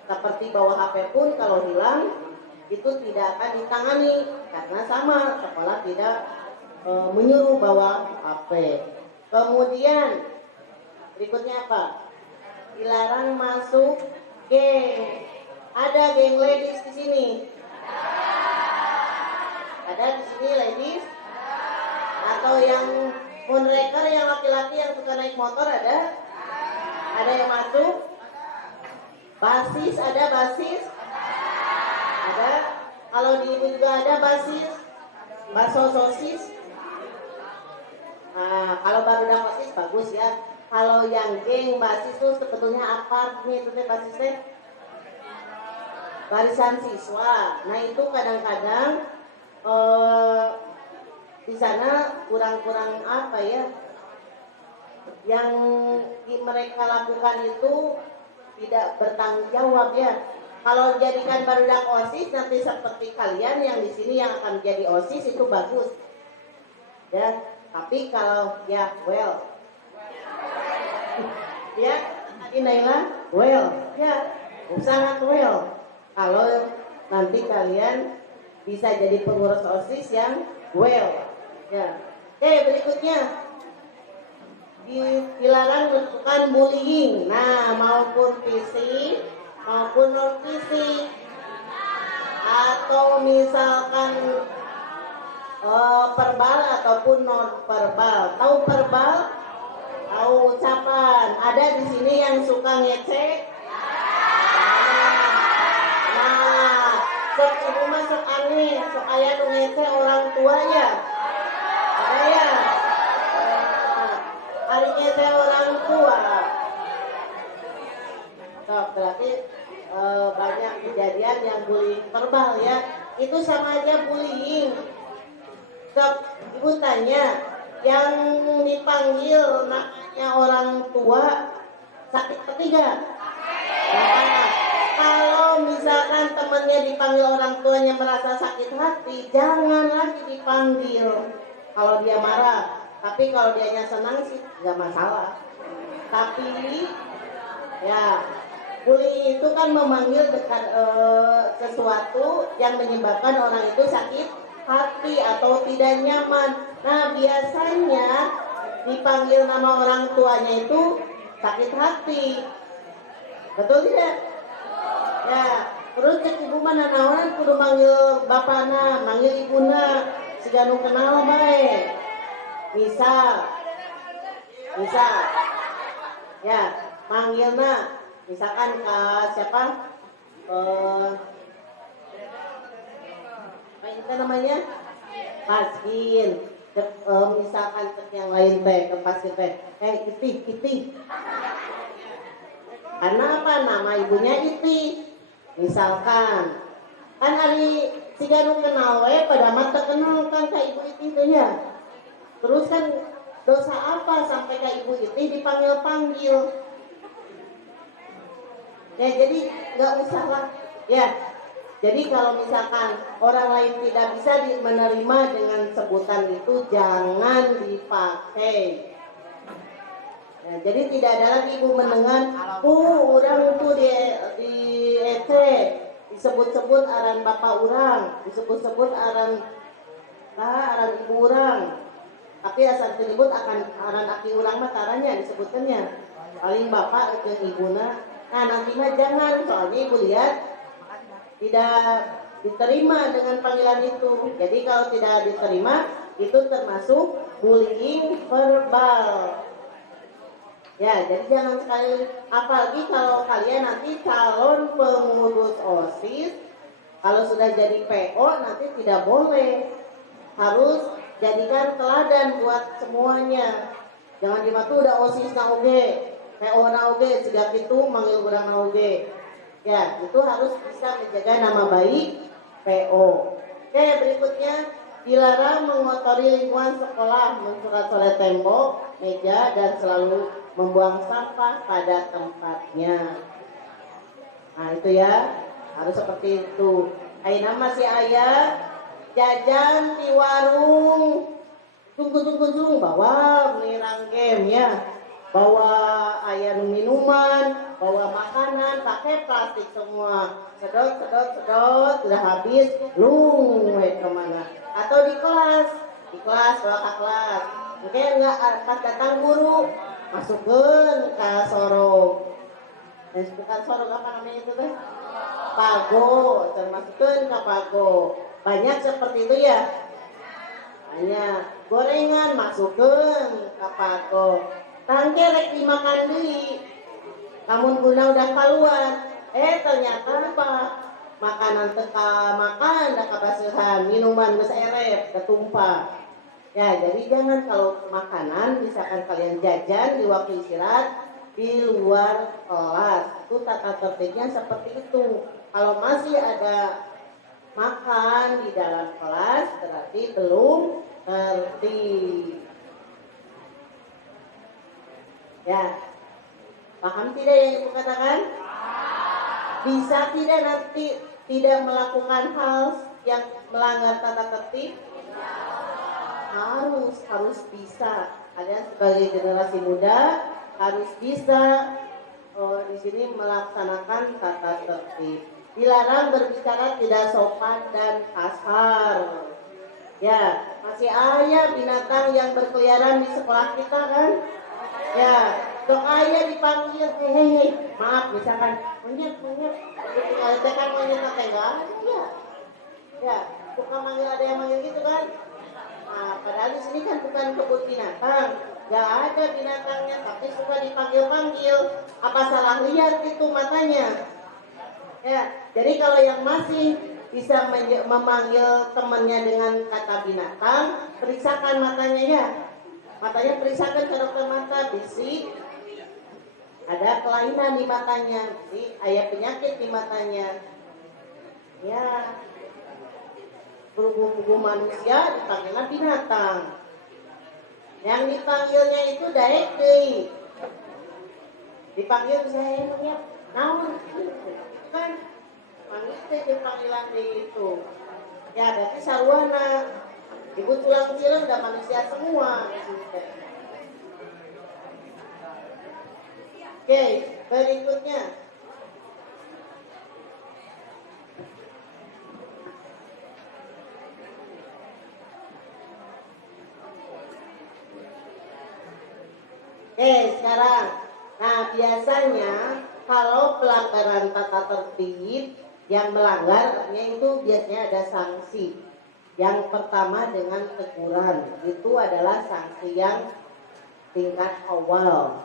Seperti bawa HP pun kalau hilang itu tidak akan ditangani karena sama sekolah tidak menyuruh bawa HP. Kemudian berikutnya apa? Dilarang masuk geng. Ada geng ladies di sini? Ada di sini ladies? Atau yang moonraker yang laki-laki yang suka naik motor ada? Ada yang masuk? Basis ada basis? Ada? Kalau di ibu juga ada basis? Baso sosis? Nah, kalau baru udah basis bagus ya. Kalau yang geng basis itu sebetulnya apa nih itu basisnya? Barisan siswa. Nah itu kadang-kadang di sana kurang-kurang apa ya? Yang mereka lakukan itu tidak bertanggung jawab ya. Kalau jadikan barudak OSIS nanti seperti kalian yang di sini yang akan jadi OSIS itu bagus. Ya, tapi kalau ya ya, ini Naila, ya sangat well. Kalau nanti kalian bisa jadi pengurus OSIS yang well. Ya. Oke, berikutnya dilarang melakukan bullying. Nah, maupun fisik maupun non fisik, atau misalkan verbal ataupun non verbal. Tahu verbal? Tahu ucapan. Ada di sini yang suka ngecek. Nah, sok ibu masuk aneh, sok ayah nu ngecek orang tua ya. Ada ya. Hari ngecek orang tua. Sok, berarti banyak kejadian yang bullying verbal ya. Itu sama aja bullying. Sok, ibu tanya, yang dipanggil namanya orang tua sakit hati gak? Nah, kalau misalkan temannya dipanggil orang tuanya merasa sakit hati, jangan lagi dipanggil kalau dia marah. Tapi kalau dianya senang sih nggak masalah. Tapi ya, bullying itu kan memanggil sesuatu yang menyebabkan orang itu sakit hati atau tidak nyaman. Nah, biasanya dipanggil nama orang tuanya itu sakit hati. Betul tidak? Ya, terus cek ibu mana nawaran kudu manggil bapana, manggil ibuna, siganu kenal bae. Misal, ya, manggilna misalkan ke siapa? Apa itu namanya? Paskin. Misalkan ke yang lain teh, ke paskin teh. Iti. Karena apa? Nama ibunya Iti. Misalkan, kan hari siga nu kenal we pada mata kenal kan ka ibu Iti teh ya. Terus kan dosa apa sampai ka ibu Iti dipanggil-panggil? Ya, jadi nggak usah lah. Ya, jadi kalau misalkan orang lain tidak bisa menerima dengan sebutan itu, jangan dipakai. Ya, jadi tidak ada lagi ibu mendengar, orang itu di EC disebut-sebut aran bapak orang, disebut-sebut aran ibu orang. Tapi asal disebut akan aran aki orang mah caranya disebutkannya. Paling bapak ke ibuna. Nah, nanti mah jangan, soalnya ibu lihat tidak diterima dengan panggilan itu. Jadi kalau tidak diterima, itu termasuk bullying verbal. Ya, jadi jangan sekali, apalagi kalau kalian nanti calon pengurus OSIS, kalau sudah jadi PO nanti tidak boleh. Harus jadikan teladan buat semuanya. Jangan dimatu udah OSIS na oge, PO na oge, sejak itu manggil urang na oge. Ya, itu harus bisa menjaga nama baik PO. Oke, berikutnya dilarang mengotori lingkungan sekolah, mencoret-coret tembok, meja, dan selalu membuang sampah pada tempatnya. Nah, itu ya, harus seperti itu. Ayeuna masih ayah jajan di warung, tunggu bawa menirang game ya, bawa ayam minuman, bawa makanan, pakai plastik semua, sedot, sudah habis, kemana? Atau di kelas bawa ke kelas, mungkin enggak pas datang guru, masukkan ke sorong, bukan sorong apa namanya itu teh? Pago, termasukkan ke pago. Banyak seperti itu ya. Hanya gorengan masukkan ke pago. Tangke rek dimakan deui. Namun guna udah keluar. Ternyata apa? Makanan teka makan dah kabasuhan, minuman geus erep ketumpah. Ya, jadi jangan kalau makanan misalkan kalian jajan di waktu istirahat di luar kelas. Itu tata tertibnya seperti itu. Kalau masih ada makan di dalam kelas berarti belum tertib. Ya, paham tidak yang ibu katakan? Bisa tidak nanti tidak melakukan hal yang melanggar tata tertib? Harus bisa. Kalian sebagai generasi muda harus bisa di sini melaksanakan tata tertib. Dilarang berbicara tidak sopan dan kasar. Ya, masih ada binatang yang berkeliaran di sekolah kita kan? Ya, dok ayah dipanggil, hehehe, maaf misalkan monyet, kalau tekan monyet tetangga, ya, bukan manggil ada yang manggil gitu kan? Nah, padahal di sini kan bukan kebun binatang, gak ada binatangnya, tapi suka dipanggil-panggil. Apa salah lihat itu matanya? Ya, jadi kalau yang masih bisa memanggil temannya dengan kata binatang, periksakan matanya ya. Matanya periksakan ke dokter mata, bisi ada kelainan di matanya, jadi ada penyakit di matanya. Ya, berhubung manusia dipanggilnya binatang. Yang dipanggilnya itu daek deui. Dipanggil saya namanya naon kan? Panggil teh panggilan itu. Ya, berarti sarwana. Ibu tulang film udah manusia semua. Oke, berikutnya. Oke, sekarang. Nah, biasanya kalau pelanggaran tata tertib yang melanggar, itu biasanya ada sanksi. Yang pertama dengan teguran, itu adalah sanksi yang tingkat awal.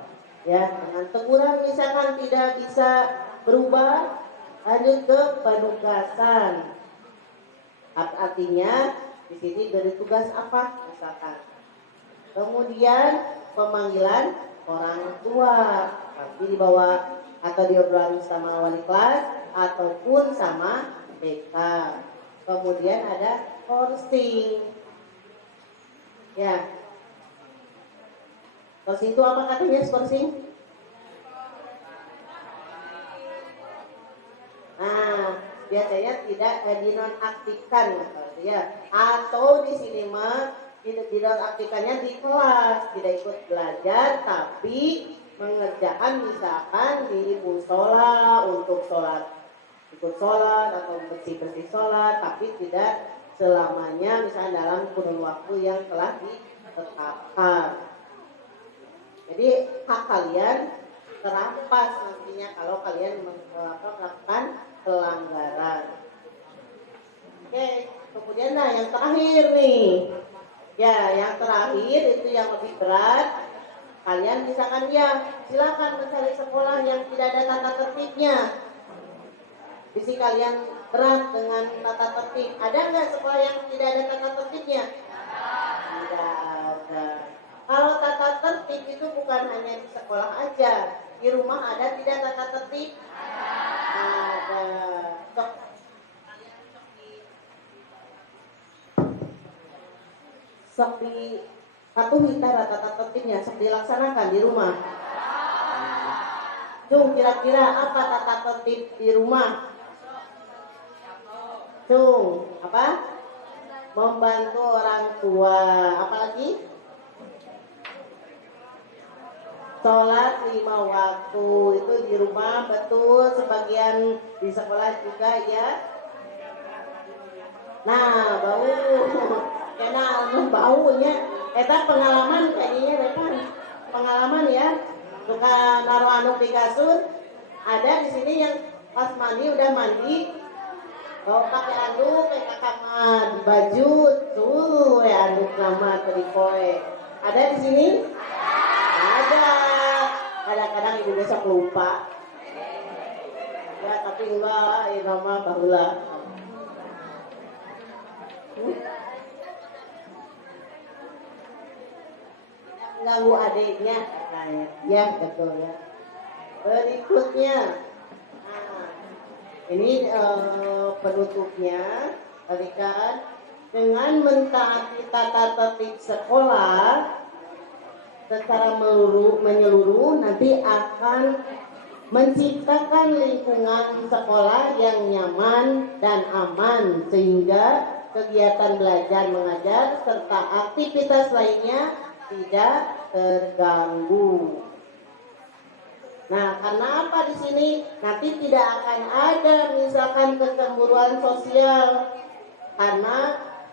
Ya, dengan teguran misalkan tidak bisa berubah, lanjut ke penugasan. Artinya di sini dari tugas apa misalkan. Kemudian pemanggilan orang tua, pasti dibawa atau diobrolin sama wali kelas ataupun sama BK. Kemudian ada skorsing. Ya. Skorsing itu apa katanya skorsing? Nah, biasanya tidak dinonaktifkan ya. Atau di sini mah dinonaktifkannya di kelas, tidak ikut belajar tapi mengerjakan misalkan di musola untuk sholat, ikut sholat atau bersih-bersih sholat, tapi tidak selamanya misalnya dalam kurun waktu yang telah ditetapkan. Jadi hak kalian terampas nantinya kalau kalian melakukan pelanggaran. Oke, kemudian nah yang terakhir nih, ya yang terakhir itu yang lebih berat. Kalian misalkan ya silakan mencari sekolah yang tidak ada tata tertibnya. Visi kalian berat dengan tata tertib. Ada nggak sekolah yang tidak ada tata tertibnya? Tidak ada. Kalau tata tertib itu bukan hanya di sekolah aja. Di rumah ada tidak tata tertib? Ada. Sok di patuhi tata tertibnya, sok dilaksanakan di rumah. Tuh kira-kira apa tata tertib di rumah? Tuh apa? Membantu orang tua. Apalagi? Sholat 5 waktu itu di rumah betul, sebagian di sekolah juga ya. Nah bau, karena baunya. Eta pengalaman kayaknya depan pengalaman ya, suka naruh anduk di kasur. Ada di sini yang pas mandi udah mandi, bawa pakai anduk kayak kamar di baju tuh ya anduk nama terikoe. Ada di sini? Ada. Kadang-kadang ibu besok lupa. Ya tapi enggak, ya nama barulah. Ganggu adiknya katanya. Ya betul ya. Berikutnya, nah, ini penutupnya, berikan dengan mentaati tata tertib sekolah secara menyeluruh nanti akan menciptakan lingkungan sekolah yang nyaman dan aman sehingga kegiatan belajar mengajar serta aktivitas lainnya tidak terganggu. Nah, karena apa di sini? Nanti tidak akan ada misalkan kecemburuan sosial karena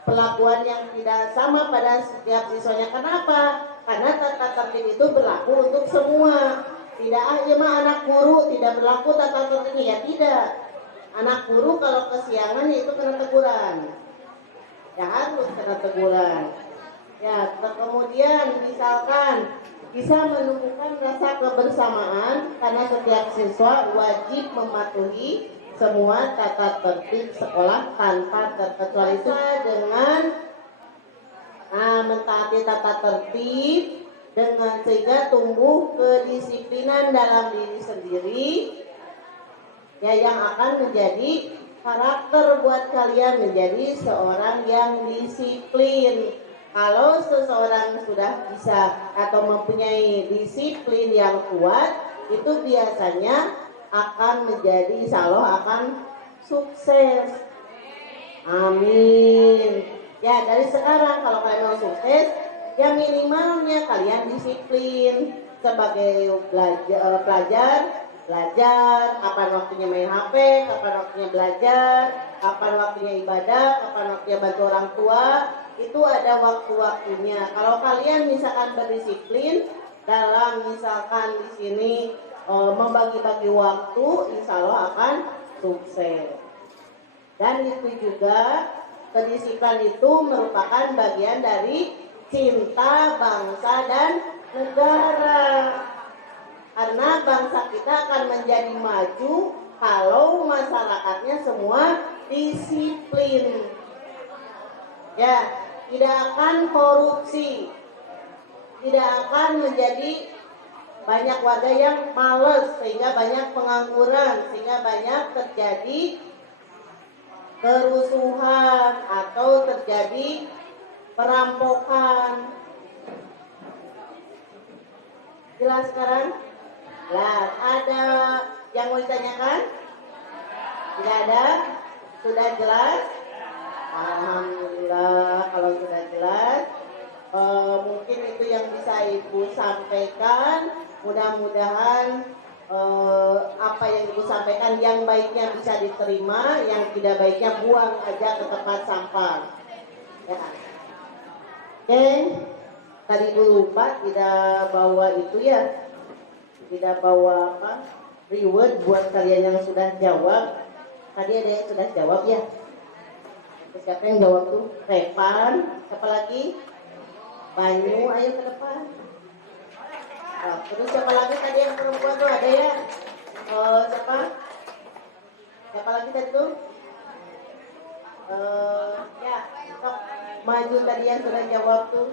perlakuan yang tidak sama pada setiap siswanya. Kenapa? Karena tata tertib itu berlaku untuk semua. Tidak ya mah anak guru tidak berlaku tata tertib, ya tidak. Anak guru kalau kesiangan itu kena teguran. Ya harus kena teguran. Ya, kemudian misalkan bisa menumbuhkan rasa kebersamaan karena setiap siswa wajib mematuhi semua tata tertib sekolah tanpa terkecuali. Itu dengan mentaati tata tertib dengan sehingga tumbuh kedisiplinan dalam diri sendiri ya, yang akan menjadi karakter buat kalian menjadi seorang yang disiplin. Kalau seseorang sudah bisa atau mempunyai disiplin yang kuat, itu biasanya akan menjadi, insya Allah akan sukses. Amin. Ya, dari sekarang kalau kalian mau sukses, ya minimalnya kalian disiplin sebagai pelajar, kapan waktunya main HP, kapan waktunya belajar, kapan waktunya ibadah, kapan waktunya bantu orang tua. Itu ada waktu-waktunya. Kalau kalian misalkan berdisiplin dalam misalkan di sini membagi-bagi waktu, insya Allah akan sukses. Dan itu juga kedisiplinan itu merupakan bagian dari cinta bangsa dan negara. Karena bangsa kita akan menjadi maju kalau masyarakatnya semua disiplin. Ya, tidak akan korupsi, tidak akan menjadi banyak warga yang malas sehingga banyak pengangguran, sehingga banyak terjadi kerusuhan atau terjadi perampokan. Jelas sekarang? Nah, ada yang mau ditanyakan? Tidak ada? Sudah jelas? Alhamdulillah kalau sudah jelas. Mungkin itu yang bisa Ibu sampaikan. Mudah-mudahan apa yang Ibu sampaikan yang baiknya bisa diterima, yang tidak baiknya buang aja ke tempat sampah. Ya. Oke, tadi Ibu lupa tidak bawa itu ya, tidak bawa apa reward buat kalian yang sudah jawab. Tadi ada yang sudah jawab ya. Siapa yang jawab tuh? Revan, siapa lagi? Banyu, ayo ke depan. Terus siapa lagi tadi yang perempuan tuh ada ya? Siapa? Siapa lagi tadi tuh? Ya, maju tadi yang sudah jawab tuh.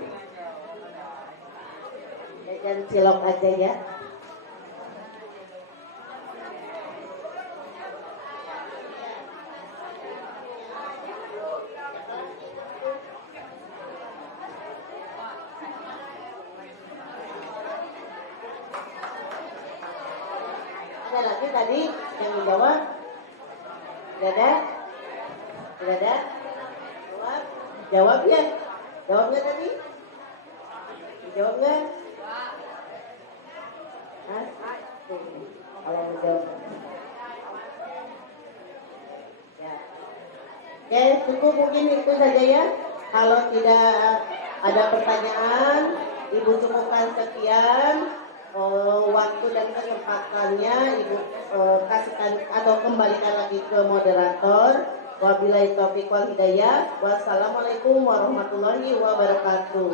Jangan cilok aja ya. Ada lagi tadi yang menjawab? Tidak ada? Tidak ada? Jawab? Jawab ya? Jawab nggak tadi? Jawab nggak? Hah? Kalau menjawab. Ya. Oke, cukup mungkin itu saja ya. Kalau tidak ada pertanyaan, Ibu cukupkan sekian. Waktu dan kesempatannya Ibu kasihkan atau kembalikan lagi ke moderator. Wabillahi taufiq wal hidayah. Wassalamualaikum warahmatullahi wabarakatuh.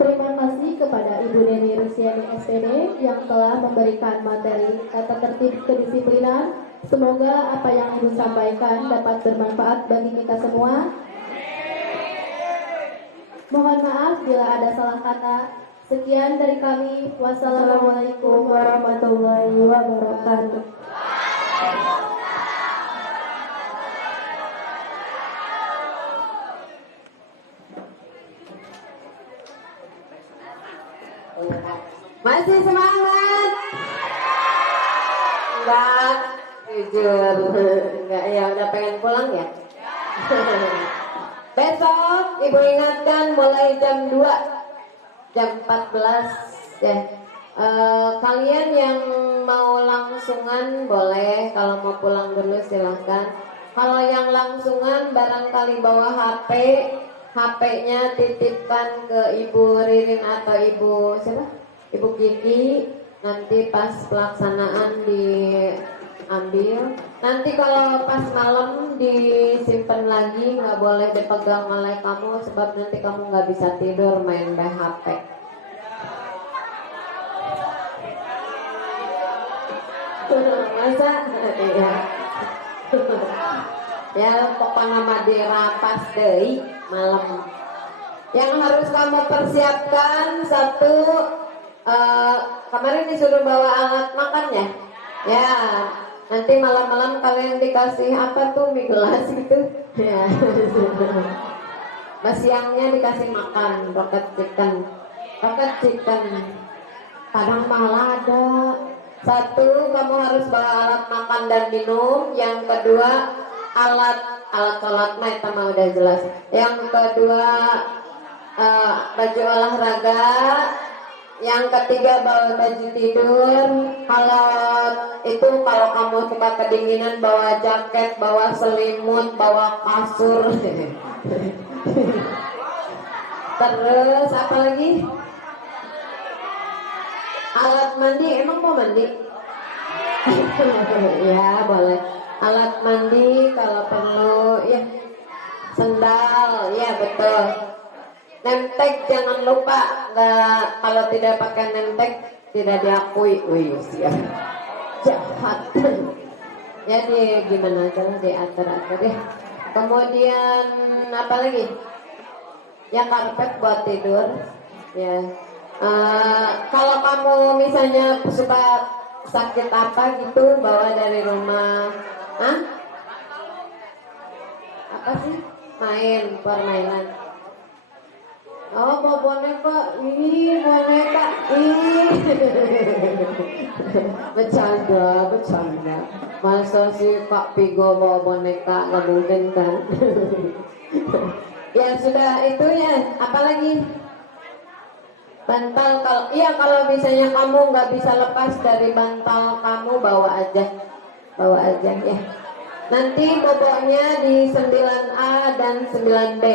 Terima kasih kepada Ibu Neni Rusiani SPD yang telah memberikan materi tata tertib kedisiplinan. Semoga apa yang Ibu sampaikan dapat bermanfaat bagi kita semua. Mohon maaf bila ada salah kata. Sekian dari kami. Wassalamualaikum warahmatullahi wabarakatuh. Masih semangat? Enggak, jujur enggak ya, udah pengen pulang ya? Besok Ibu ingatkan mulai jam 2, jam 14 ya. Kalian yang mau langsungan boleh, kalau mau pulang dulu silahkan. Kalau yang langsungan barangkali bawa HP, HP-nya titipkan ke Ibu Ririn atau Ibu siapa? Ibu Kiki. Nanti pas pelaksanaan diambil. Nanti kalau pas malam disimpan lagi, nggak boleh dipegang oleh kamu sebab nanti kamu nggak bisa tidur main HP. Masa? Iya. Ya pokoknya mah dirapas deui malam. Yang harus kamu persiapkan satu, kemarin disuruh bawa alat makan ya. Ya, nanti malam-malam kalian dikasih apa tuh, mie gelas gitu. Ya. Siangnya dikasih makan roket chicken. Padang malah ada. Satu, kamu harus bawa alat makan dan minum. Yang kedua, alat sholat mah itu mah udah jelas. Yang kedua, baju olahraga. Yang ketiga, bawa baju tidur. Kalau kamu suka kedinginan, bawa jaket, bawa selimut, bawa kasur. Terus apa lagi? Alat mandi, emang mau mandi? Ya boleh. Alat mandi kalau perlu ya. Sendal, ya betul. Nemtek jangan lupa. Nggak, kalau tidak pakai nemtek tidak diakui. Wih siap. Jahat. Ya gimana aja lah, diatur-atur deh. Kemudian apa lagi? Ya karpet buat tidur. Ya. Kalau kamu misalnya suka sakit apa gitu, bawa dari rumah. Apa sih? Permainan. Oh, bawa boneka. Ih, boneka. Ih. Bercanda. Masa sih Kak Pigo bawa boneka, nggak mungkin kan? Ya sudah itu ya. Apalagi? Bantal, kalau misalnya kamu nggak bisa lepas dari bantal kamu, bawa aja ya. Nanti boboknya di 9A dan 9B.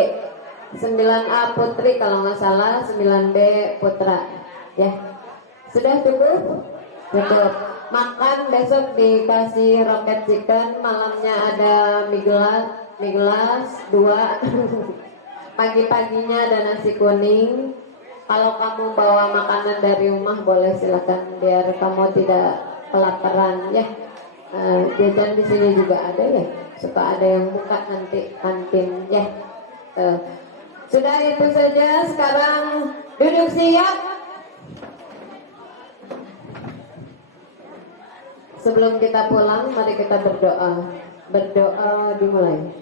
9A Putri kalau nggak salah, 9B Putra ya. Sudah cukup? Cukup. Makan besok dikasih roket chicken, malamnya ada mie gelas 2. Pagi-paginya ada nasi kuning. Kalau kamu bawa makanan dari rumah boleh silakan, biar kamu tidak kelaparan ya. Jajan di sini juga ada ya, suka ada yang buka nanti kantin ya. Sudah itu saja. Sekarang duduk siap. Sebelum kita pulang, mari kita berdoa. Berdoa dimulai.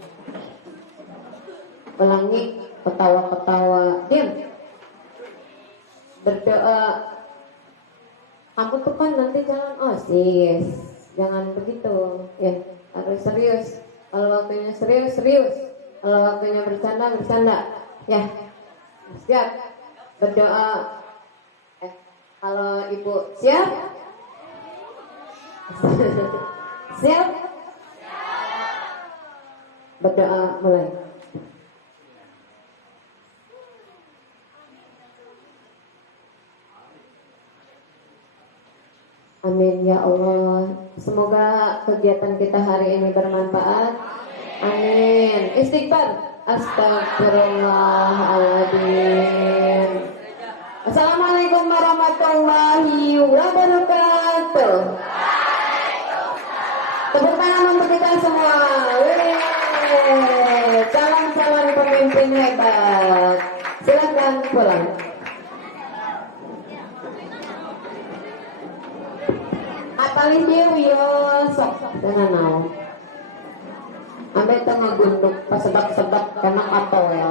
Ulangi, ketawa-ketawa, diam. Berdoa. Kamu tuh kan nanti jangan OSIS, jangan begitu ya, harus serius. Kalau waktunya serius. Kalau waktunya bercanda ya. Siap. Berdoa. Kalau ibu siap? Siap? Berdoa mulai. Amin ya Allah. Semoga kegiatan kita hari ini bermanfaat. Amin. Istighfar. Astagfirullahaladzim. Assalamualaikum warahmatullahi wabarakatuh. Tepuk tangan untuk kita semua. Calon-calon pemimpin hebat. Silakan pulang. Apalin dia sok dengan naon. Ambil tengah gunduk pas sebab-sebab karena atau ya.